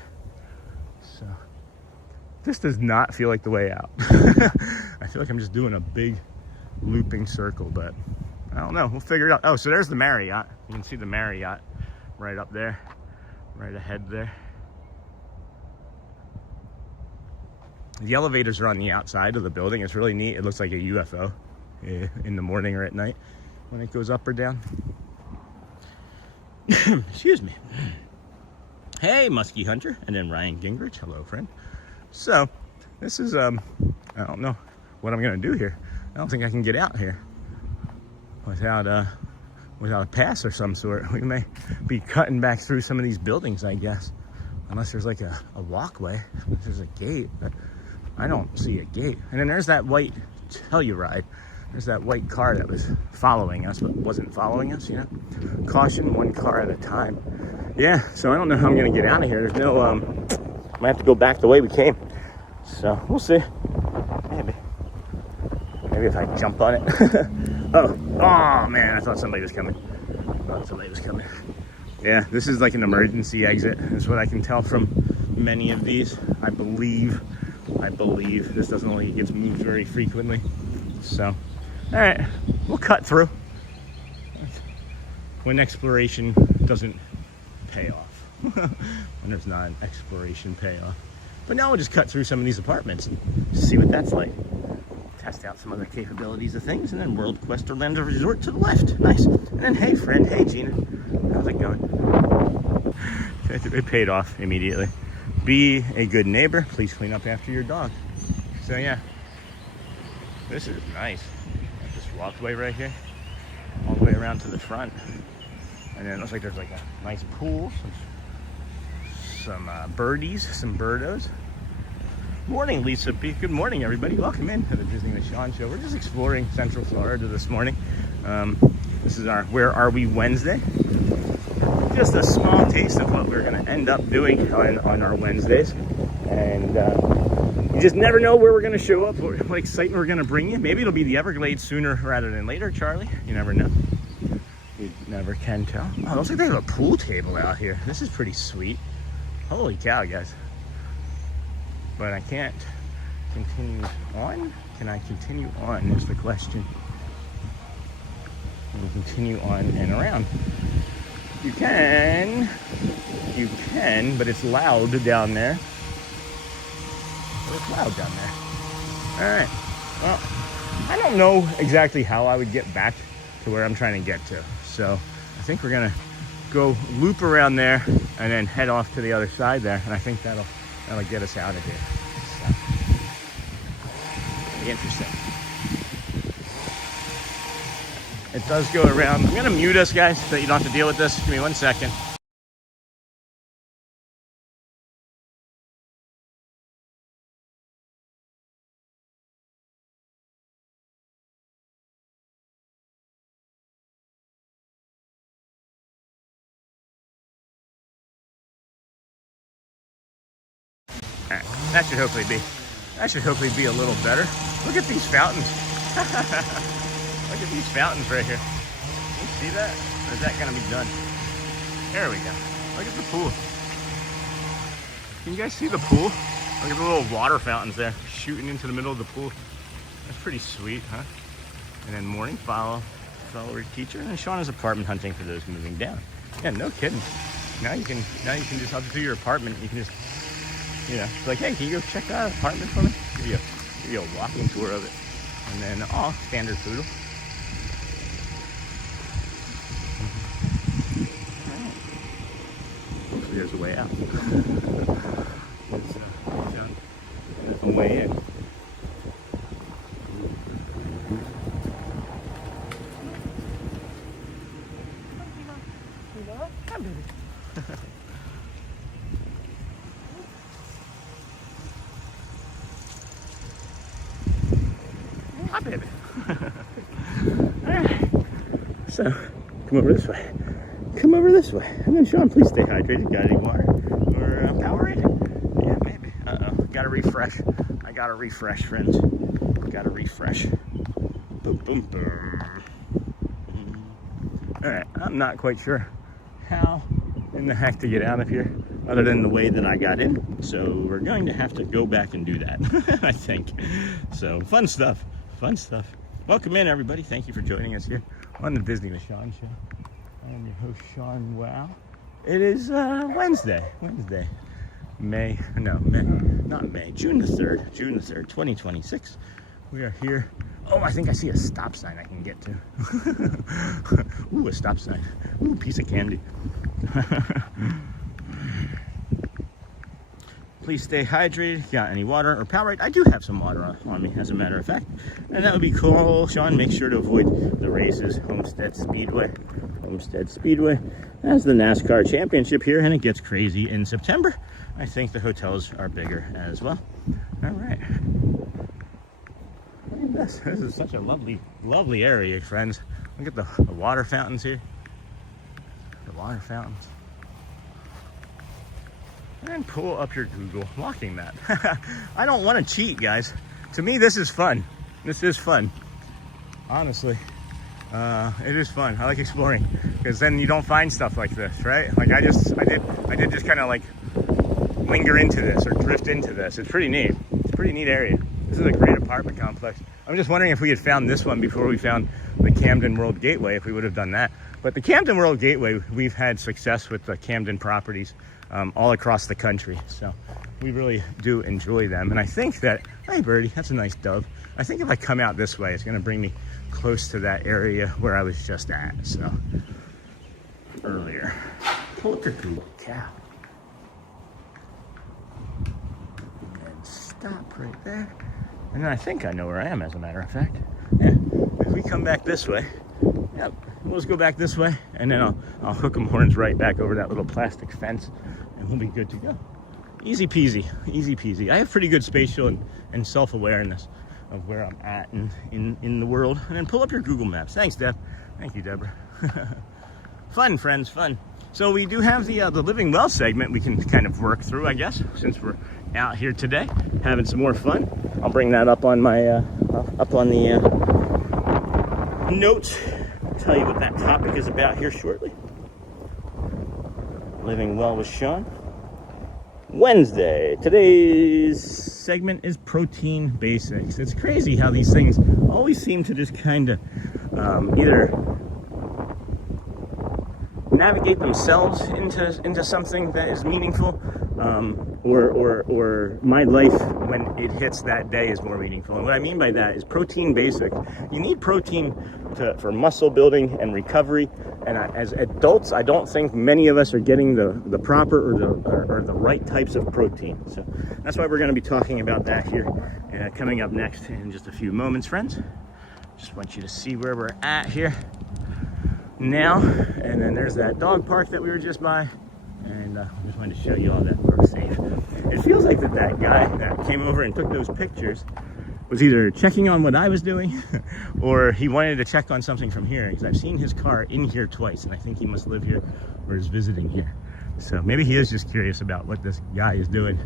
So this does not feel like the way out. I feel like I'm just doing a big looping circle, but I don't know. We'll figure it out. Oh, so there's the Marriott. You can see the Marriott right up there, right ahead there. The elevators are on the outside of the building. It's really neat. It looks like a UFO in the morning or at night when it goes up or down. Excuse me. Hey, Muskie Hunter, and then Ryan Gingrich. Hello, friend. So, this is, I don't know what I'm going to do here. I don't think I can get out here without a pass or some sort. We may be cutting back through some of these buildings, I guess. Unless there's like a walkway, unless there's a gate, but I don't see a gate. And then there's that white Telluride. There's that white car that was following us, but wasn't following us, you know? Caution, one car at a time. Yeah, so I don't know how I'm gonna get out of here. There's no, might have to go back the way we came. So, we'll see. Maybe if I jump on it. Oh man, I thought somebody was coming. Yeah, this is like an emergency exit, is what I can tell from many of these. I believe this doesn't look like it gets moved very frequently. So, all right, we'll cut through when exploration doesn't pay off. When there's not an exploration payoff. But now we'll just cut through some of these apartments and see what that's like. Test out some other capabilities of things, and then World Quest Orlando Resort to the left. Nice. And then, hey friend, hey Gina, how's it going? It paid off immediately. Be a good neighbor. Please clean up after your dog. So yeah, this is nice. Like this walkway right here, all the way around to the front, and then it looks like there's like a nice pool, some birdies, some birdos. Morning, Lisa B. Good morning, everybody. Welcome in to the Disney with Sean show. We're just exploring Central Florida this morning. This is our Where Are We Wednesday. Just a small taste of what we're going to end up doing on our Wednesdays. And you just never know where we're going to show up, what excitement we're going to bring you. Maybe it'll be the Everglades sooner rather than later, Charlie. You never know. You never can tell. Oh, it looks like they have a pool table out here. This is pretty sweet. Holy cow, guys. But I can't continue on. Can I continue on is the question. Can we continue on and around? You can, but it's loud down there. It's loud down there. All right, well, I don't know exactly how I would get back to where I'm trying to get to. So I think we're gonna go loop around there and then head off to the other side there. And I think that'll get us out of here. So, pretty interesting. It does go around. I'm gonna mute us, guys, so that you don't have to deal with this. Give me 1 second. All right, that should hopefully be a little better. Look at these fountains. Look at these fountains right here. Can you see that? Or is that gonna be done? There we go. Look at the pool. Can you guys see the pool? Look at the little water fountains there shooting into the middle of the pool. That's pretty sweet, huh? And then morning follower teacher, and then Sean is apartment hunting for those moving down. Yeah, no kidding. Now you can just up to your apartment. You can just, you know, be like, hey, can you go check out an apartment for me? Give you a walking tour of it. And then, oh, standard poodle. Hopefully there's a way out. There's a way in. Hi, baby. Alright. So, come over this way. Come over this way. And then, Sean, please stay hydrated. Got any water? Or Powerade? Yeah, maybe. Uh-oh. Gotta refresh. I gotta refresh, friends. Gotta refresh. Boom, boom, boom. Alright. I'm not quite sure how in the heck to get out of here, other than the way that I got in. So, we're going to have to go back and do that, I think. So, fun stuff. Fun stuff. Welcome in, everybody. Thank you for joining us here on the Disney with Sean show. I am your host, Sean Wow. It is Wednesday. June the 3rd, 2026. We are here. Oh, I think I see a stop sign I can get to. Ooh, a stop sign. Ooh, piece of candy. Please stay hydrated. Got any water or Powerade? I do have some water on me, as a matter of fact. And that would be cool. Sean, make sure to avoid the races. Homestead Speedway. That's the NASCAR championship here, and it gets crazy in September. I think the hotels are bigger as well. All right. Look at this. This is such a lovely area, friends. Look at the water fountains here. The water fountains. And pull up your Google walking map. I don't want to cheat, guys. To me, this is fun. This is fun. Honestly, It is fun. I like exploring because then you don't find stuff like this, right? Like I did just kind of like linger into this or drift into this. It's pretty neat. It's a pretty neat area. This is a great apartment complex. I'm just wondering if we had found this one before we found the Camden World Gateway, if we would have done that. But the Camden World Gateway, we've had success with the Camden properties all across the country. So we really do enjoy them. And I think that, hey birdie, that's a nice dove. I think if I come out this way, it's gonna bring me close to that area where I was just at, so earlier. Pull up your Google cow. And stop right there. And then I think I know where I am, as a matter of fact. Yeah, if we come back this way, yep, we'll just go back this way, and then I'll hook them horns right back over that little plastic fence, and we'll be good to go. Easy peasy, easy peasy. I have pretty good spatial and self-awareness of where I'm at in the world. And then pull up your Google Maps. Thanks, Deb. Thank you, Deborah. Fun, friends, fun. So we do have the Living Well segment we can kind of work through, I guess, since we're out here today, having some more fun. I'll bring that up on my, up on the notes. I'll tell you what that topic is about here shortly. Living Well with Sean. Wednesday. Today's segment is protein basics. It's crazy how these things always seem to just kind of either navigate themselves into something that is meaningful, or my life when it hits that day is more meaningful. And what I mean by that is protein basic. You need protein for muscle building and recovery. And as adults, I don't think many of us are getting the proper or the right types of protein. So that's why we're going to be talking about that here coming up next in just a few moments, friends. Just want you to see where we're at here now. And then there's that dog park that we were just by. And I just wanted to show you all that we're safe. It feels like that guy that came over and took those pictures was either checking on what I was doing or he wanted to check on something from here, because I've seen his car in here twice and I think he must live here or is visiting here. So maybe he is just curious about what this guy is doing,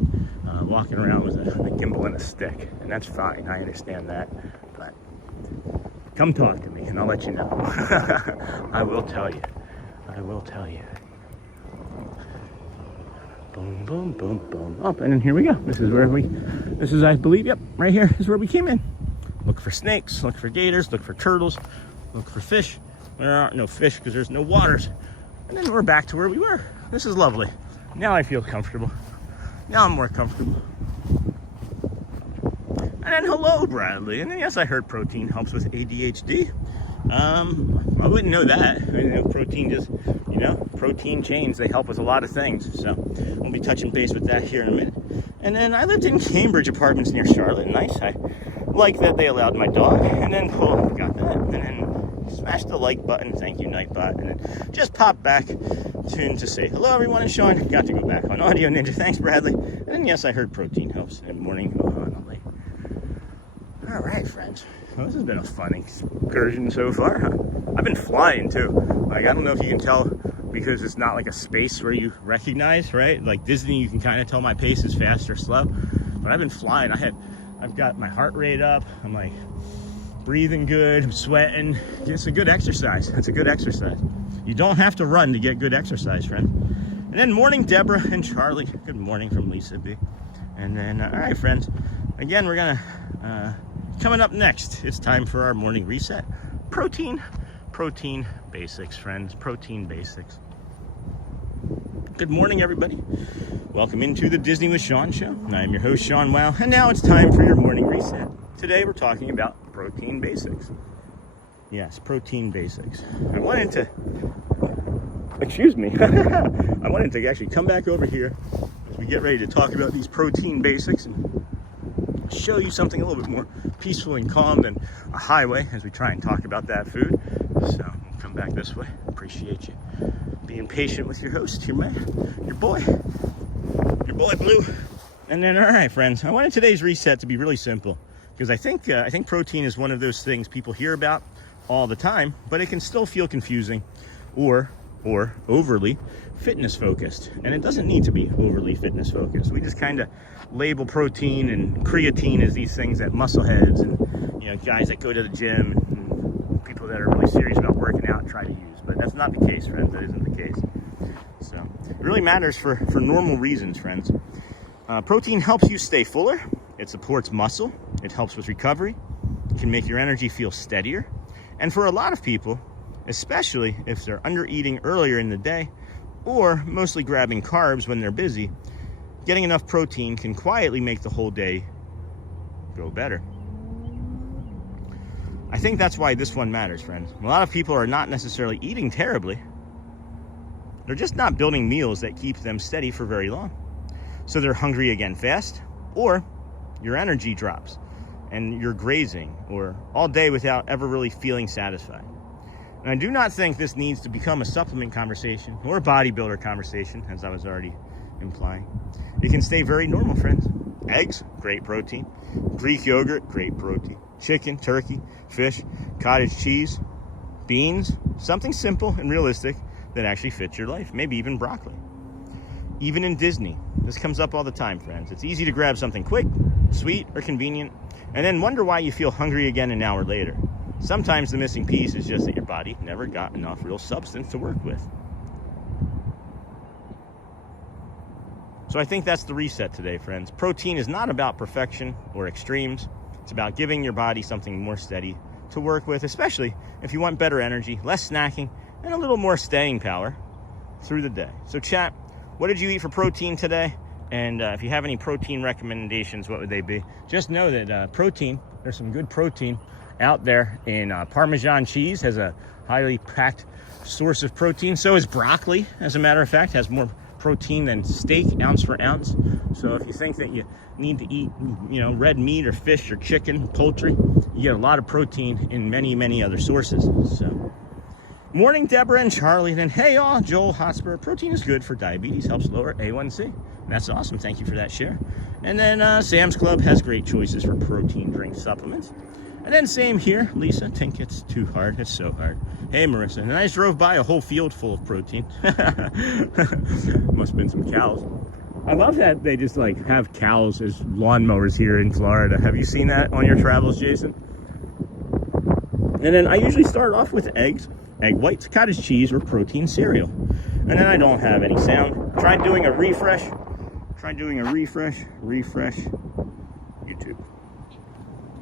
walking around with a gimbal and a stick. And that's fine, I understand that. But come talk to me and I'll let you know. I will tell you. I will tell you. Boom, boom, boom, boom. Up, and then here we go. This is, I believe, yep, right here is where we came in. Look for snakes, look for gators, look for turtles, look for fish. There aren't no fish because there's no waters. And then we're back to where we were. This is lovely. Now I feel comfortable. Now I'm more comfortable. And then hello, Bradley. And then yes, I heard protein helps with ADHD. I wouldn't know that. I mean, protein just, protein chains, they help with a lot of things. So we'll be touching base with that here in a minute. And then I lived in Cambridge Apartments near Charlotte. Nice. I like that they allowed my dog. And then, got that. And then smash the like button. Thank you, Nightbot. And then just pop back to say hello, everyone. And Sean got to go back on Audio Ninja. Thanks, Bradley. And then, yes, I heard protein helps in the morning. All right, friends. Well, this has been a fun excursion so far, huh? I've been flying too. Like, I don't know if you can tell because it's not like a space where you recognize, right? Like Disney, you can kind of tell my pace is fast or slow. But I've been flying. I've got my heart rate up. I'm like breathing good. I'm sweating. It's a good exercise. It's a good exercise. You don't have to run to get good exercise, friend. And then morning, Deborah and Charlie. Good morning from Lisa B. And then, all right, friends. Again, we're gonna. Coming up next, it's time for our morning reset. Protein basics, friends. Protein basics. Good morning, everybody. Welcome into the Disney with Sean show. I am your host, Sean Wow, and now it's time for your morning reset. Today, we're talking about protein basics. Yes, protein basics. I wanted to actually come back over here as we get ready to talk about these protein basics and show you something a little bit more peaceful and calm than a highway as we try and talk about that food. So we'll come back this way. Appreciate you being patient with your host, your boy Blue. And then, all right, friends, I wanted today's reset to be really simple because I think protein is one of those things people hear about all the time, but it can still feel confusing or overly fitness focused. And it doesn't need to be overly fitness focused. We just kind of label protein and creatine as these things that muscle heads and guys that go to the gym and people that are really serious about working out try to use. But that's not the case, friends. That isn't the case. So it really matters for normal reasons, friends. Protein helps you stay fuller. It supports muscle. It helps with recovery. It can make your energy feel steadier. And for a lot of people, especially if they're under eating earlier in the day or mostly grabbing carbs when they're busy, getting enough protein can quietly make the whole day go better. I think that's why this one matters, friends. A lot of people are not necessarily eating terribly. They're just not building meals that keep them steady for very long. So they're hungry again fast, or your energy drops and you're grazing or all day without ever really feeling satisfied. And I do not think this needs to become a supplement conversation or a bodybuilder conversation, as I was already implying. It can stay very normal, friends. Eggs, great protein. Greek yogurt, great protein. Chicken, turkey, fish, cottage cheese, beans, something simple and realistic that actually fits your life. Maybe even broccoli. Even in Disney, this comes up all the time, friends. It's easy to grab something quick, sweet, or convenient, and then wonder why you feel hungry again an hour later. Sometimes the missing piece is just that your body never got enough real substance to work with. So I think that's the reset today, friends. Protein is not about perfection or extremes. It's about giving your body something more steady to work with, especially if you want better energy, less snacking, and a little more staying power through the day. So chat, what did you eat for protein today? And if you have any protein recommendations, what would they be? Just know that protein, there's some good protein out there in Parmesan cheese, has a highly packed source of protein. So is broccoli, as a matter of fact, has more protein than steak, ounce for ounce. So if you think that you need to eat, red meat or fish or chicken, poultry, you get a lot of protein in many, many other sources. So, morning, Deborah and Charlie. Then, hey, all, Joel Hotspur. Protein is good for diabetes, helps lower A1C. That's awesome. Thank you for that share. And then Sam's Club has great choices for protein drink supplements. And then same here, Lisa. Think it's too hard. It's so hard. Hey, Marissa. And I just drove by a whole field full of protein. Must have been some cows. I love that they just have cows as lawnmowers here in Florida. Have you seen that on your travels, Jason? And then I usually start off with eggs, egg whites, cottage cheese, or protein cereal. And then I don't have any sound. Try doing a refresh. Refresh YouTube.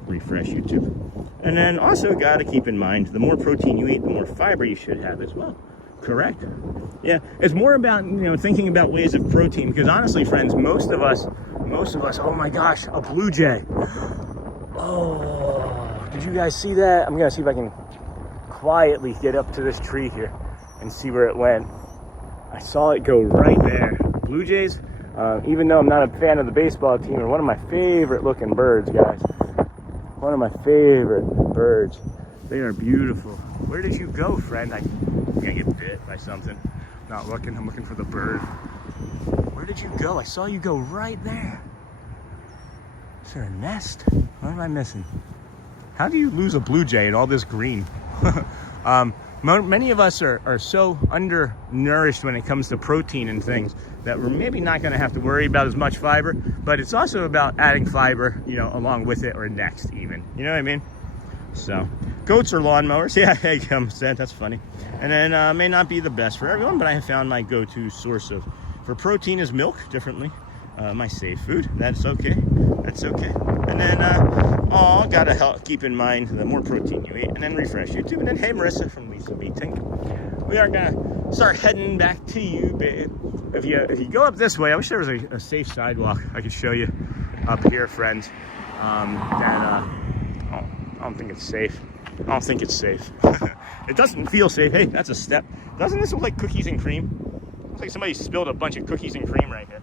Refresh YouTube. And then also got to keep in mind, the more protein you eat, the more fiber you should have as well. Correct? Yeah, it's more about, thinking about ways of protein, because honestly, friends, most of us, oh my gosh, a blue jay. Oh, did you guys see that? I'm going to see if I can quietly get up to this tree here and see where it went. I saw it go right there. Blue jays, even though I'm not a fan of the baseball team, are one of my favorite looking birds, guys. One of my favorite birds. They are beautiful. Where did you go, friend? I'm gonna get bit by something. Not looking, I'm looking for the bird. Where did you go? I saw you go right there. Is there a nest? What am I missing? How do you lose a blue jay in all this green? Many of us are so undernourished when it comes to protein and things that we're maybe not going to have to worry about as much fiber, but it's also about adding fiber, along with it or next even. You know what I mean? So, goats or lawnmowers? Yeah, hey, said that's funny. And then may not be the best for everyone, but I have found my go-to source for protein is milk, differently. My safe food, that's okay. That's okay. And then, gotta keep in mind the more protein you eat, and then refresh YouTube. And then, hey, Marissa from Lisa B. Tink. We are gonna start heading back to you, babe. If you go up this way, I wish there was a safe sidewalk I could show you up here, friends. I don't think it's safe. I don't think it's safe. It doesn't feel safe. Hey, that's a step. Doesn't this look like cookies and cream? Looks like somebody spilled a bunch of cookies and cream right here.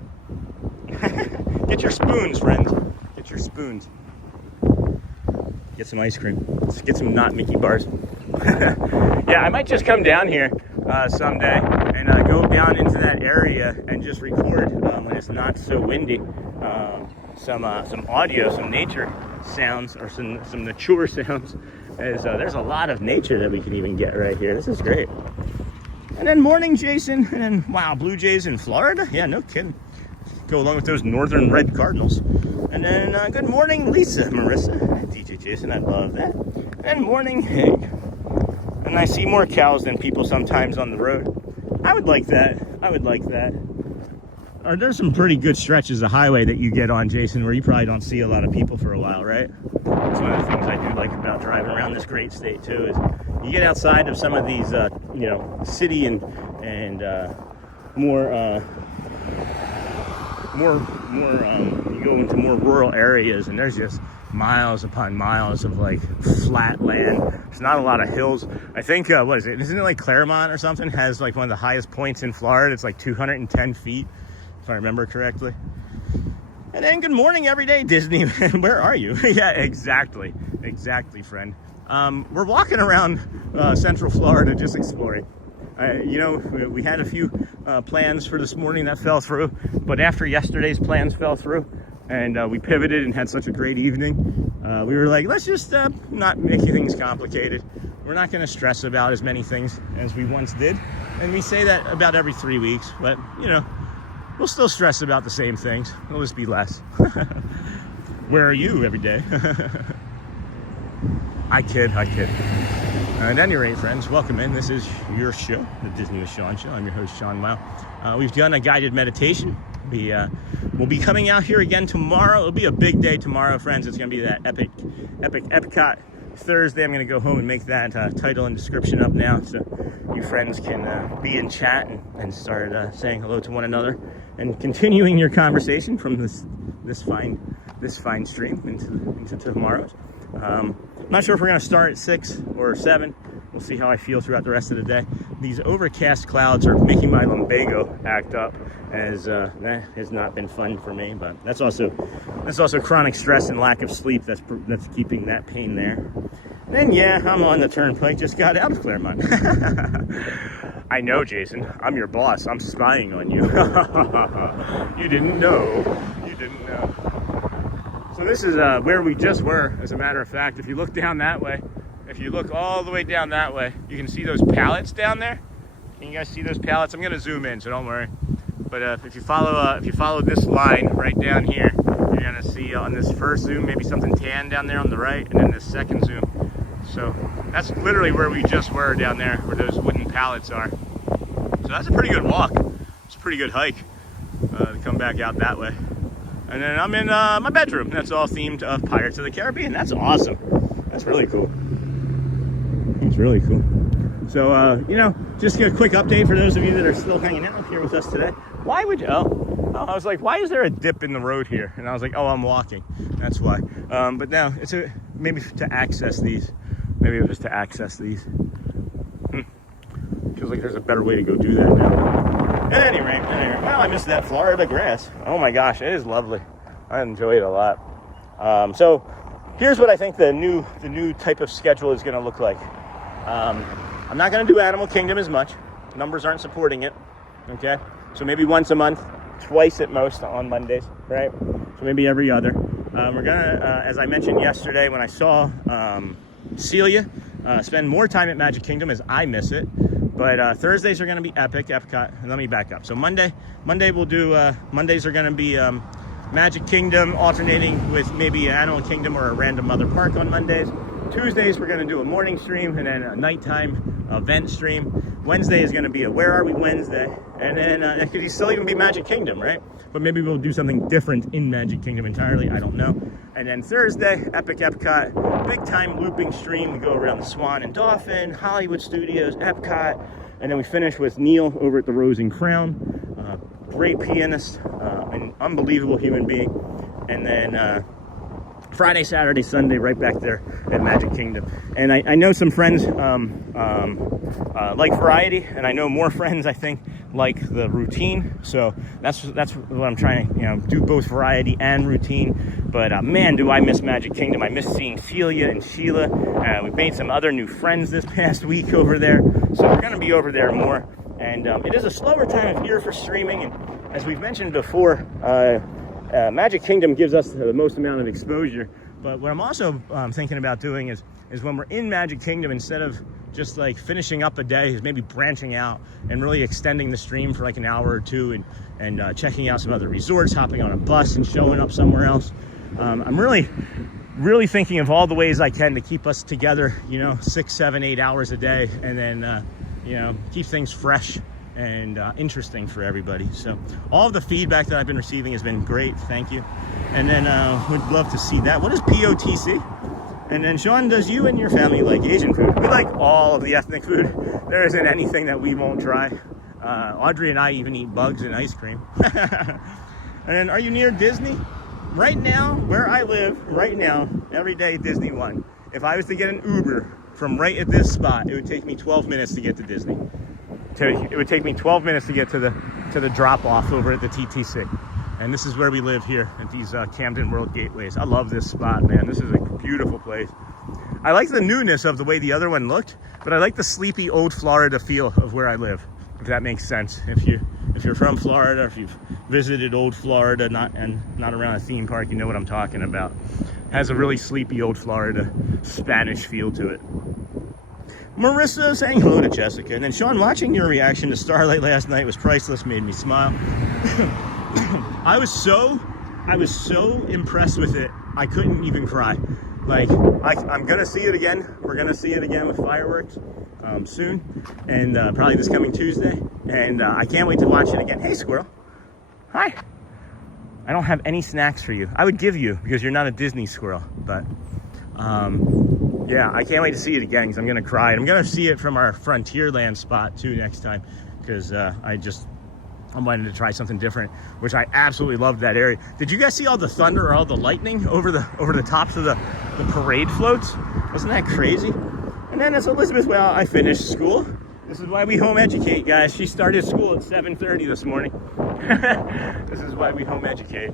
Get your spoons, friends. Get your spoons. Get some ice cream. Let's get some not Mickey bars. Yeah, I might just come down here someday and go down into that area and just record when it's not so windy. Some audio, some nature sounds, or some nature sounds. As there's a lot of nature that we can even get right here. This is great. And then morning, Jason. And then, wow, Blue Jays in Florida? Yeah, no kidding. Go along with those northern red cardinals. And then good morning, Lisa, Marissa, DJ Jason. I love that. And morning, hey. and I see more cows than people sometimes on the road. I would like that. I would like that. Or there's some pretty good stretches of highway that you get on, Jason, where you probably don't see a lot of people for a while, right? That's one of the things I do like about driving around this great state too, is you get outside of some of these, you know, city and you go into more rural areas, and there's just miles upon miles of like flat land. There's not a lot of hills. I think what is it? Isn't it like Claremont or something has like one of the highest points in Florida? It's like 210 feet, if I remember correctly. And then good morning every day, Disney. Where are you? Yeah, exactly, friend. We're walking around Central Florida, just exploring. You know, we had a few plans for this morning that fell through, but after yesterday's plans fell through, and we pivoted and had such a great evening, we were like, let's just not make things complicated. We're not going to stress about as many things as we once did, and we say that about every 3 weeks, but you know, we'll still stress about the same things. It'll just be less. Where are you every day? I kid. At any rate, friends, welcome in. This is your show, the Disney with Sean Show. I'm your host, Sean Wow. We've done a guided meditation. We'll be coming out here again tomorrow. It'll be a big day tomorrow, friends. It's going to be that epic Epcot Thursday. I'm going to go home and make that title and description up now, so you friends can be in chat and start saying hello to one another and continuing your conversation from this fine stream into tomorrow's. I'm not sure if we're going to start at 6 or 7. We'll see how I feel throughout the rest of the day. These overcast clouds are making my lumbago act up, as that has not been fun for me. But that's also chronic stress and lack of sleep that's keeping that pain there. And then yeah, I'm on the turnpike. Just got out of Claremont. I know, Jason. I'm your boss. I'm spying on you. You didn't know. So this is where we just were, as a matter of fact. If you look down that way, if you look all the way down that way, you can see those pallets down there. Can you guys see those pallets? I'm going to zoom in, so don't worry. But if you follow this line right down here, you're going to see on this first zoom maybe something tan down there on the right, and then this second zoom. So that's literally where we just were down there, where those wooden pallets are. So that's a pretty good walk. It's a pretty good hike to come back out that way. And then I'm in my bedroom. That's all themed of Pirates of the Caribbean. That's awesome. That's really cool. It's really cool. So, you know, just a quick update for those of you that are still hanging out here with us today. Why would you? Oh, I was like, why is there a dip in the road here? And I was like, oh, I'm walking. That's why. But now it's maybe to access these. Maybe it was to access these. Feels like there's a better way to go do that now. At any rate, well, I miss that Florida grass. Oh my gosh, it is lovely. I enjoy it a lot. So here's what I think the new type of schedule is going to look like. I'm not going to do Animal Kingdom as much. Numbers aren't supporting it. Okay, so maybe once a month, twice at most on Mondays, right? So maybe every other. We're gonna, as I mentioned yesterday when I saw Celia, spend more time at Magic Kingdom as I miss it. But Thursdays are going to be Epcot. And let me back up. So Monday we'll do, Mondays are going to be Magic Kingdom, alternating with maybe Animal Kingdom or a random other park on Mondays. Tuesdays we're going to do a morning stream and then a nighttime event stream. Wednesday is going to be a Where Are We Wednesday. And then it could still even be Magic Kingdom, right? But maybe we'll do something different in Magic Kingdom entirely. I don't know. And then Thursday, Epic Epcot, big time looping stream. We go around the Swan and Dolphin, Hollywood Studios, Epcot. And then we finish with Neil over at the Rose and Crown. Great pianist, an unbelievable human being. And then Friday, Saturday, Sunday, right back there at Magic Kingdom. And I know some friends like variety, and I know more friends, I think, like the routine. So that's what I'm trying to, do both variety and routine. But man, do I miss Magic Kingdom. I miss seeing Celia and Sheila. We've made some other new friends this past week over there. So we're going to be over there more. And it is a slower time of year for streaming. And as we've mentioned before, Magic Kingdom gives us the most amount of exposure. But what I'm also thinking about doing is when we're in Magic Kingdom, instead of just like finishing up a day, is maybe branching out and really extending the stream for like an hour or two and checking out some other resorts, hopping on a bus and showing up somewhere else. I'm really really thinking of all the ways I can to keep us together, you know, 6, 7, 8 hours a day, and then, you know, keep things fresh and interesting for everybody. So all of the feedback that I've been receiving has been great. Thank you. And then we'd love to see that. What is POTC? And then Sean, does you and your family like Asian food? We like all of the ethnic food. There isn't anything that we won't try. Audrey and I even eat bugs and ice cream. And then, are you near Disney? Right now, where I live, right now, every day Disney One. If I was to get an Uber from right at this spot, it would take me 12 minutes to get to Disney. It would take me 12 minutes to get to the drop-off over at the TTC. And this is where we live here at these Camden World Gateways. I love this spot, man. This is a beautiful place. I like the newness of the way the other one looked, but I like the sleepy old Florida feel of where I live, if that makes sense. If you're from Florida, if you've visited old Florida, not around a theme park, you know what I'm talking about. It has a really sleepy old Florida Spanish feel to it. Marissa saying hello to Jessica. And then Sean, watching your reaction to Starlight last night was priceless, made me smile. I was so impressed with it, I couldn't even cry. Like, I'm gonna see it again. We're gonna see it again with fireworks soon, and probably this coming Tuesday. And I can't wait to watch it again. Hey, squirrel. Hi. I don't have any snacks for you. I would give you, because you're not a Disney squirrel. But yeah, I can't wait to see it again, because I'm gonna cry. And I'm gonna see it from our Frontierland spot too next time, because I wanted to try something different, which I absolutely loved that area. Did you guys see all the thunder or all the lightning over the tops of the parade floats? Wasn't that crazy? And then as Elizabeth, well, I finished school. This is why we home educate, guys. She started school at 7:30 this morning. This is why we home educate.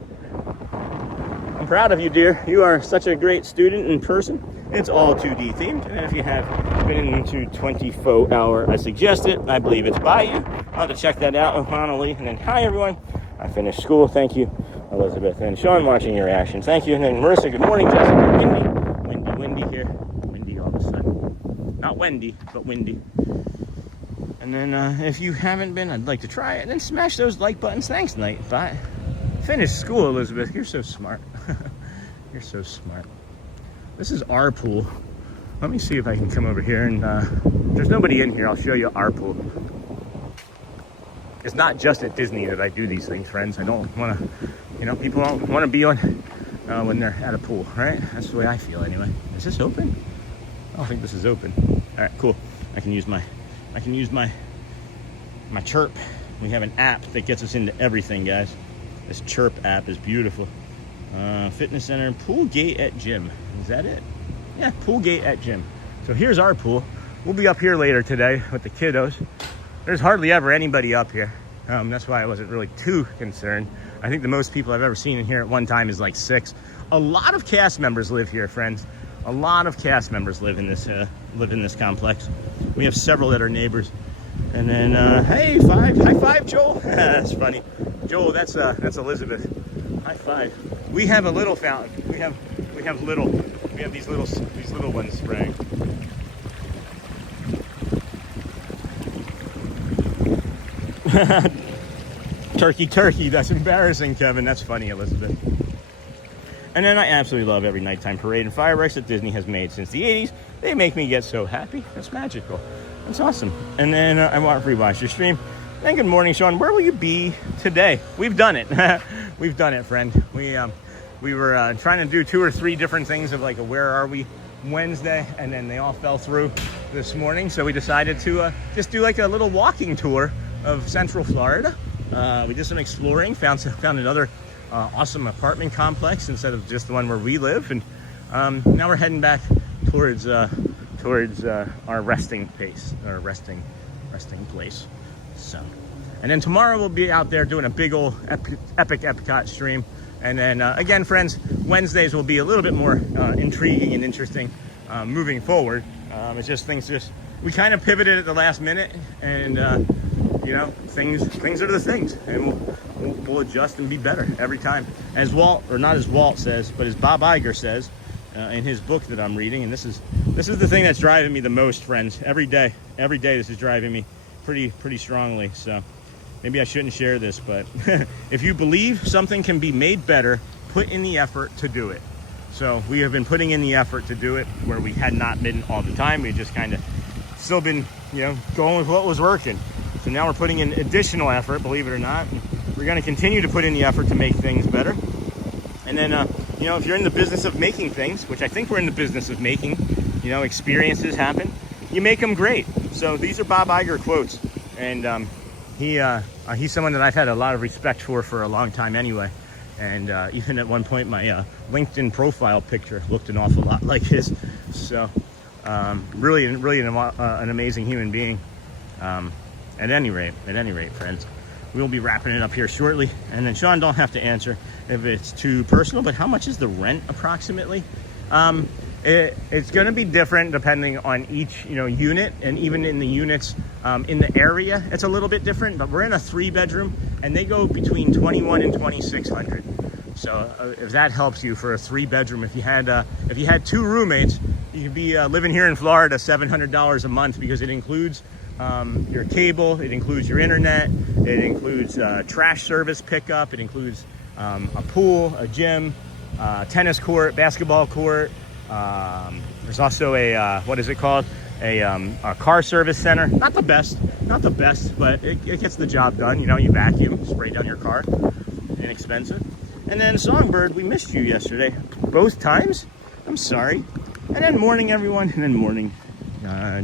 I'm proud of you, dear. You are such a great student in person. It's all 2D themed, and if you have been into 24-hour, I suggest it. I believe it's by you. I'll have to check that out. Ohana Lee. And then, hi, everyone. I finished school. Thank you, Elizabeth. And Sean, watching your reaction. Thank you. And then Marissa, good morning. Jessica, Windy here. Windy all of a sudden. Not Wendy, but windy. And then if you haven't been, I'd like to try it. And then smash those like buttons. Thanks, Night. Bye. Finished school, Elizabeth. You're so smart. You're so smart. This is our pool. Let me see if I can come over here and there's nobody in here. I'll show you our pool. It's not just at Disney that I do these things, friends. I don't want to, you know, people don't want to be on when they're at a pool, right? That's the way I feel anyway. Is this open? I don't think this is open. All right, cool. I can use my Chirp. We have an app that gets us into everything, guys. This Chirp app is beautiful. Fitness center, pool gate at gym. Is that it? Yeah, pool gate at gym. So here's our pool. We'll be up here later today with the kiddos. There's hardly ever anybody up here. That's why I wasn't really too concerned. I think the most people I've ever seen in here at one time is like 6. A lot of cast members live here, friends. A lot of cast members live in this complex. We have several that are neighbors. And then, hey, high five, Joel. That's funny. Joel, that's Elizabeth. High five. We have a little fountain. We have these little ones spraying. Turkey. That's embarrassing, Kevin. That's funny, Elizabeth. And then I absolutely love every nighttime parade and fireworks that Disney has made since the 80s. They make me get so happy. It's magical. It's awesome. And then I want to rewatch your stream. And good morning, Sean. Where will you be today? We've done it. We've done it, friend. We were trying to do 2 or 3 different things of like a Where Are We Wednesday, and then they all fell through this morning. So we decided to just do like a little walking tour of Central Florida. We did some exploring, found another awesome apartment complex instead of just the one where we live, and now we're heading back towards our resting place. So, and then tomorrow we'll be out there doing a big old epic Epcot stream. And then again, friends, Wednesdays will be a little bit more intriguing and interesting moving forward. It's just we kind of pivoted at the last minute, and you know, things are the things, and we'll adjust and be better every time. As Walt, or not as Walt says, but as Bob Iger says in his book that I'm reading, and this is the thing that's driving me the most, friends. Every day this is driving me pretty strongly. So maybe I shouldn't share this, but if you believe something can be made better, put in the effort to do it. So we have been putting in the effort to do it where we had not been all the time. We just kind of still been, you know, going with what was working. So now we're putting in additional effort, believe it or not. We're going to continue to put in the effort to make things better. And then, you know, if you're in the business of making things, which I think we're in the business of making, you know, experiences happen, you make them great. So these are Bob Iger quotes. And he's someone that I've had a lot of respect for a long time anyway. And even at one point, my LinkedIn profile picture looked an awful lot like his. So really an amazing human being. At any rate, friends, we'll be wrapping it up here shortly. And then Sean don't have to answer if it's too personal, but how much is the rent approximately? It's going to be different depending on each, you know, unit, and even in the units in the area, it's a little bit different. But we're in a 3-bedroom, and they go between $2,100 and $2,600. So if that helps you for a 3-bedroom, if you had 2 roommates, you could be living here in Florida $700 a month, because it includes your cable, it includes your internet, it includes trash service pickup, it includes a pool, a gym, tennis court, basketball court. There's also a what is it called? A car service center. Not the best, but it gets the job done. You know, you vacuum, spray down your car, inexpensive. And then Songbird, we missed you yesterday, both times. I'm sorry. And then morning, everyone. And then morning,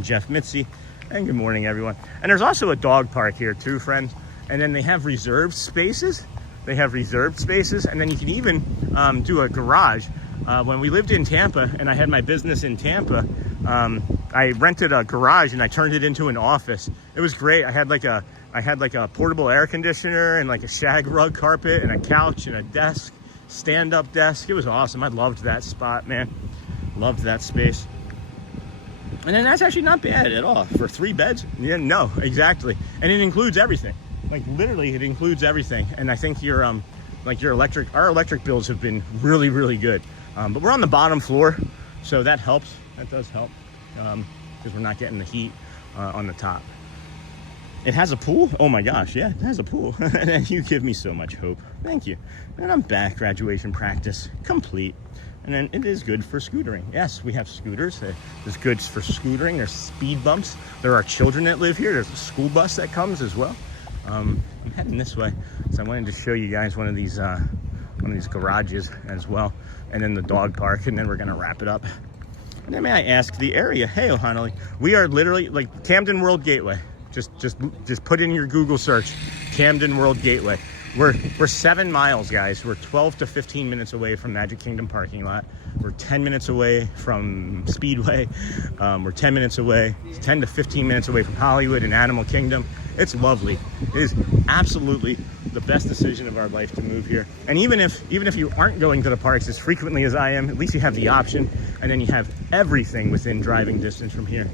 Jeff Mitzi. And good morning, everyone. And there's also a dog park here too, friends. And then they have reserved spaces. And then you can even do a garage. When we lived in Tampa and I had my business in Tampa, I rented a garage and I turned it into an office. It was great. I had like a portable air conditioner and like a shag rug carpet and a couch and a desk, stand-up desk. It was awesome. I loved that spot, man. Loved that space. And then that's actually not bad at all for 3 beds. Yeah, no, exactly. And it includes everything. Like literally, it includes everything. And I think our electric bills have been really, really good. But we're on the bottom floor, so that helps. That does help, because we're not getting the heat on the top. It has a pool? Oh my gosh, yeah, it has a pool. You give me so much hope. Thank you. And I'm back, graduation practice complete. And then it is good for scootering. Yes, we have scooters. There's goods for scootering. There's speed bumps. There are children that live here. There's a school bus that comes as well. I'm heading this way, so I wanted to show you guys one of these garages as well, and then the dog park, and then we're gonna wrap it up. And then may I ask the area? Hey, O'Hanley, we are literally like Camden World Gateway. Just put in your Google search, Camden World Gateway. We're 7 miles, guys. We're 12 to 15 minutes away from Magic Kingdom parking lot. We're 10 minutes away from Speedway. We're 10 minutes away, 10 to 15 minutes away from Hollywood and Animal Kingdom. It's lovely. It is absolutely the best decision of our life to move here. And even if you aren't going to the parks as frequently as I am, at least you have the option, and then you have everything within driving distance from here.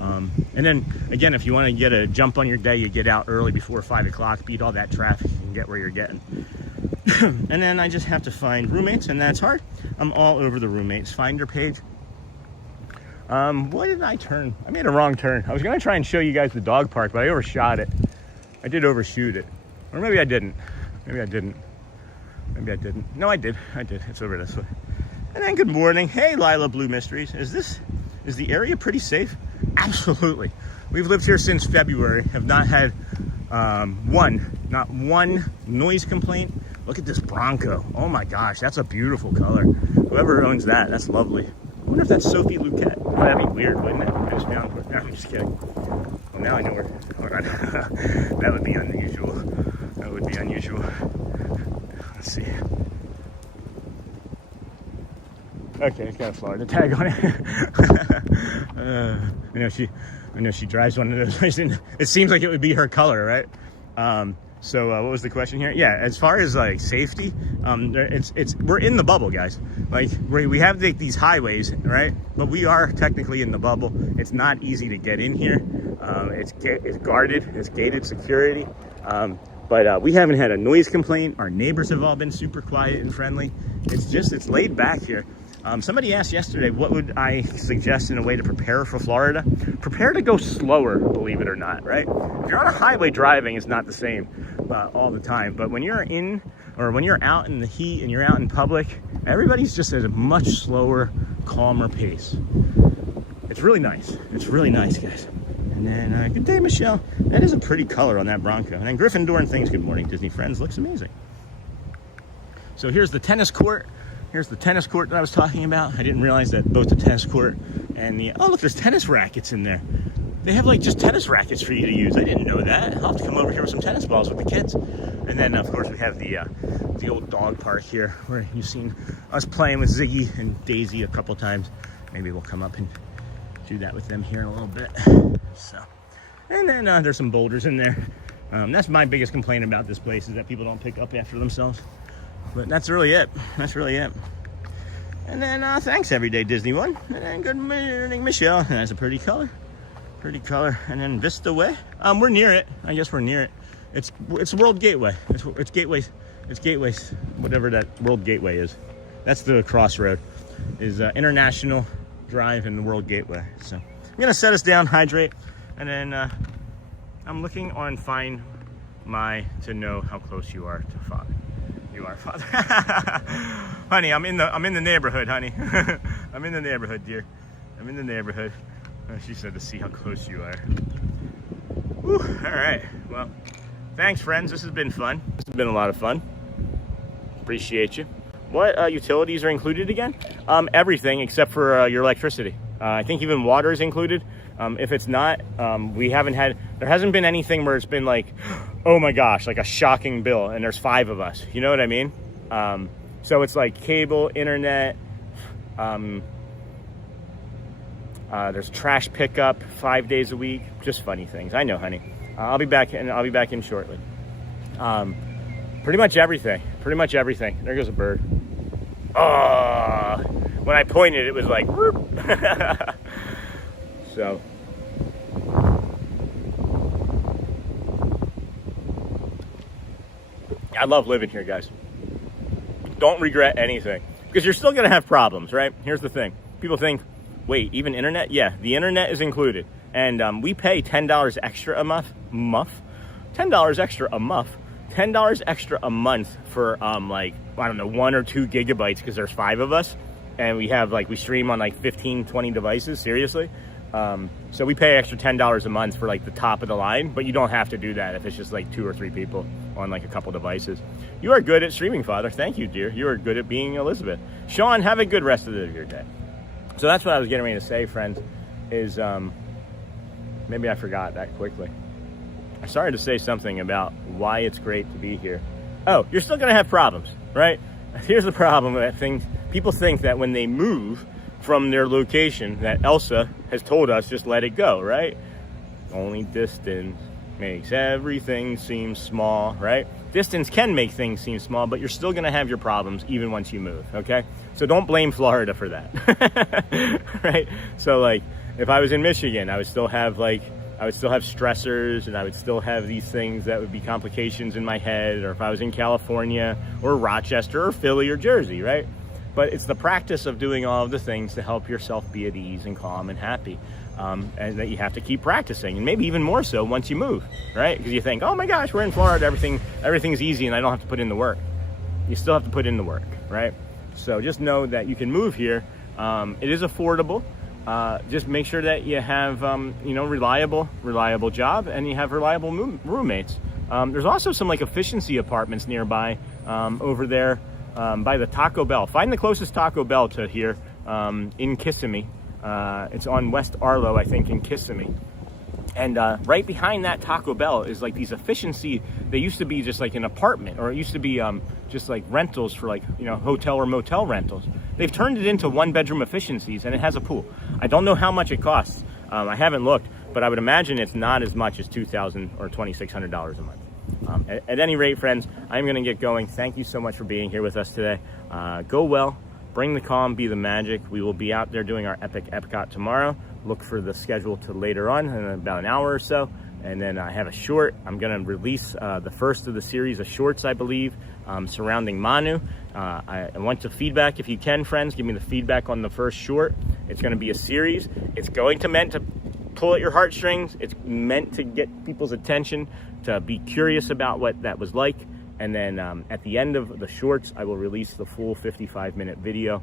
And then again, if you want to get a jump on your day, you get out early before 5 o'clock, beat all that traffic, and get where you're getting. And then I just have to find roommates, and that's hard. I'm all over the roommates finder page. What did I turn? I made a wrong turn. I was going to try and show you guys the dog park, but I overshot it. I did overshoot it. Or maybe I didn't. Maybe I didn't. No, I did. It's over this way. And then good morning. Hey, Lila Blue Mysteries. Is the area pretty safe? Absolutely. We've lived here since February, have not had not one noise complaint. Look at this Bronco. Oh my gosh, that's a beautiful color. Whoever owns that, that's lovely. I wonder if that's Sophie Luquette. Oh, that'd be weird, wouldn't it? I just found her. No, I'm just kidding. Well, now I know where. Hold on. That would be unusual. Let's see. Okay, it's got a Florida tag on it. I know she drives one of those. It seems like it would be her color, right? So what was the question here? Yeah, as far as like safety, we're in the bubble, guys. Like we have these highways, right? But we are technically in the bubble. It's not easy to get in here. It's guarded. It's gated security. But we haven't had a noise complaint. Our neighbors have all been super quiet and friendly. It's laid back here. Somebody asked yesterday, what would I suggest in a way to prepare for Florida? Prepare to go slower, believe it or not, right? If you're on a highway driving, it's not the same all the time. But when you're in, or when you're out in the heat and you're out in public, everybody's just at a much slower, calmer pace. It's really nice. It's really nice, guys. And then, good day, Michelle. That is a pretty color on that Bronco. And then Gryffindor and things, good morning, Disney friends. Looks amazing. So here's the tennis court. Here's the tennis court that I was talking about. I didn't realize that both the tennis court and the, oh look, there's tennis rackets in there. They have like just tennis rackets for you to use. I didn't know that. I'll have to come over here with some tennis balls with the kids. And then of course we have the old dog park here where you've seen us playing with Ziggy and Daisy a couple times. Maybe we'll come up and do that with them here in a little bit. So, and then there's some boulders in there. That's my biggest complaint about this place, is that people don't pick up after themselves. But that's really it. That's really it. And then thanks Everyday Disney One. And then good morning, Michelle. That's a pretty color. Pretty color. And then Vista Way. We're near it. I guess we're near it. It's World Gateway. It's Gateways. It's Gateways. Whatever that World Gateway is. That's the crossroad. Is International Drive and the World Gateway. So I'm gonna set us down, hydrate, and then I'm looking on Find My to know how close you are to Father. You are Father. Honey, I'm in the neighborhood, honey. I'm in the neighborhood, dear. I'm in the neighborhood. She said to see how close you are. Whew, all right. Well, thanks, friends. This has been fun. This has been a lot of fun. Appreciate you. What utilities are included again? Everything except for your electricity. I think even water is included. If it's not, there hasn't been anything where it's been like, oh my gosh, like a shocking bill, and there's 5 of us. You know what I mean? So it's like cable, internet, there's trash pickup 5 days a week, just funny things. I know, honey. I'll be back in shortly. Pretty much everything. There goes a bird. Oh, when I pointed, it was like, whoop. So. I love living here, guys. Don't regret anything, because you're still going to have problems, right? Here's the thing. People think, wait, even internet? Yeah, the internet is included. And we pay $10 extra a month. $10 extra a month. $10 extra a month for like, I don't know, 1 or 2 gigabytes, because there's 5 of us. And we stream on like 15, 20 devices, seriously. So we pay extra $10 a month for like the top of the line, but you don't have to do that if it's just like 2 or 3 people on like a couple devices. You are good at streaming, Father. Thank you, dear. You are good at being Elizabeth. Sean, have a good rest of your day. So that's what I was getting ready to say, friends, is maybe I forgot that quickly. I started to say something about why it's great to be here. Oh, you're still going to have problems, right? Here's the problem with that thing. People think that when they move from their location, that Elsa has told us, just let it go, right? Only distance makes everything seem small, right? Distance can make things seem small, but you're still going to have your problems even once you move, okay? So don't blame Florida for that, right? So like, if I was in Michigan, I would still have stressors, and I would still have these things that would be complications in my head. Or if I was in California or Rochester or Philly or Jersey, right? But it's the practice of doing all of the things to help yourself be at ease and calm and happy. And that you have to keep practicing, and maybe even more so once you move, right? Because you think, oh my gosh, we're in Florida, everything's easy and I don't have to put in the work. You still have to put in the work, right? So just know that you can move here. It is affordable. Just make sure that you have, reliable job, and you have reliable roommates. There's also some like efficiency apartments nearby over there by the Taco Bell. Find the closest Taco Bell to here in Kissimmee. It's on West Arlo, I think, in Kissimmee. And right behind that Taco Bell is like these efficiency. They used to be just like an apartment, or it used to be just like rentals for like, hotel or motel rentals. They've turned it into 1-bedroom efficiencies, and it has a pool. I don't know how much it costs. I haven't looked, but I would imagine it's not as much as $2,000 or $2,600 a month. At any rate, friends, I'm going to get going. Thank you so much for being here with us today. Go well. Bring the calm, be the magic. We will be out there doing our Epic Epcot tomorrow. Look for the schedule to later on in about an hour or so. And then I have a short. I'm going to release the first of the series of shorts, I believe, surrounding Manu. I want the feedback. If you can, friends, give me the feedback on the first short. It's going to be a series. It's meant to pull at your heartstrings. It's meant to get people's attention, to be curious about what that was like. And then at the end of the shorts, I will release the full 55-minute video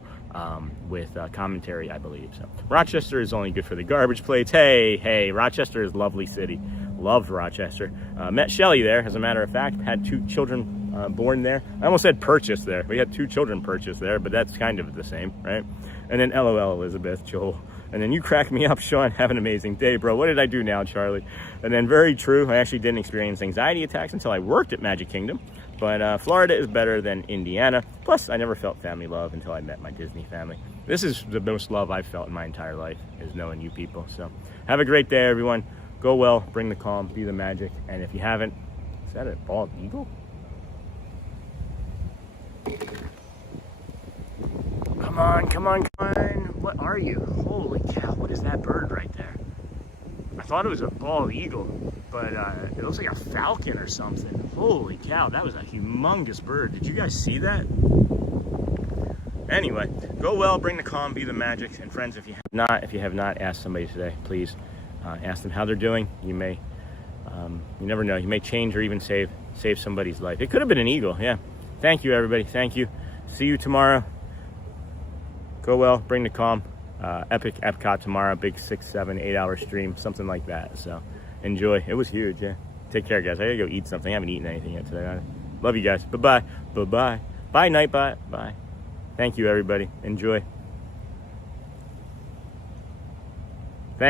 with commentary, I believe. So Rochester is only good for the garbage plates. Hey, Rochester is a lovely city. Loved Rochester. Met Shelly there, as a matter of fact. Had 2 children born there. I almost said purchased there. We had 2 children purchased there, but that's kind of the same, right? And then LOL, Elizabeth, Joel. And then you crack me up, Sean. Have an amazing day, bro. What did I do now, Charlie? And then very true. I actually didn't experience anxiety attacks until I worked at Magic Kingdom. But Florida is better than Indiana. Plus, I never felt family love until I met my Disney family. This is the most love I've felt in my entire life, is knowing you people. So have a great day, everyone. Go well, bring the calm, be the magic. And if you haven't, is that a bald eagle? Come on, come on, come on. What are you? Holy cow, what is that bird right there? I thought it was a bald eagle, but it looks like a falcon or something. Holy cow, that was a humongous bird. Did you guys see that? Anyway, go well, bring the calm, be the magic. And friends, if you have not asked somebody today, please ask them how they're doing. You may, you never know, you may change or even save somebody's life. It could have been an eagle, yeah. Thank you, everybody, thank you. See you tomorrow. Go well, bring the calm. Epic Epcot tomorrow, big 6, 7, 8 hour stream, something like that. So enjoy. It was huge, yeah. Take care, guys. I gotta go eat something. I haven't eaten anything yet today. Love you guys. Bye-bye. Bye-bye. Bye, Nightbot. Bye. Thank you, everybody. Enjoy.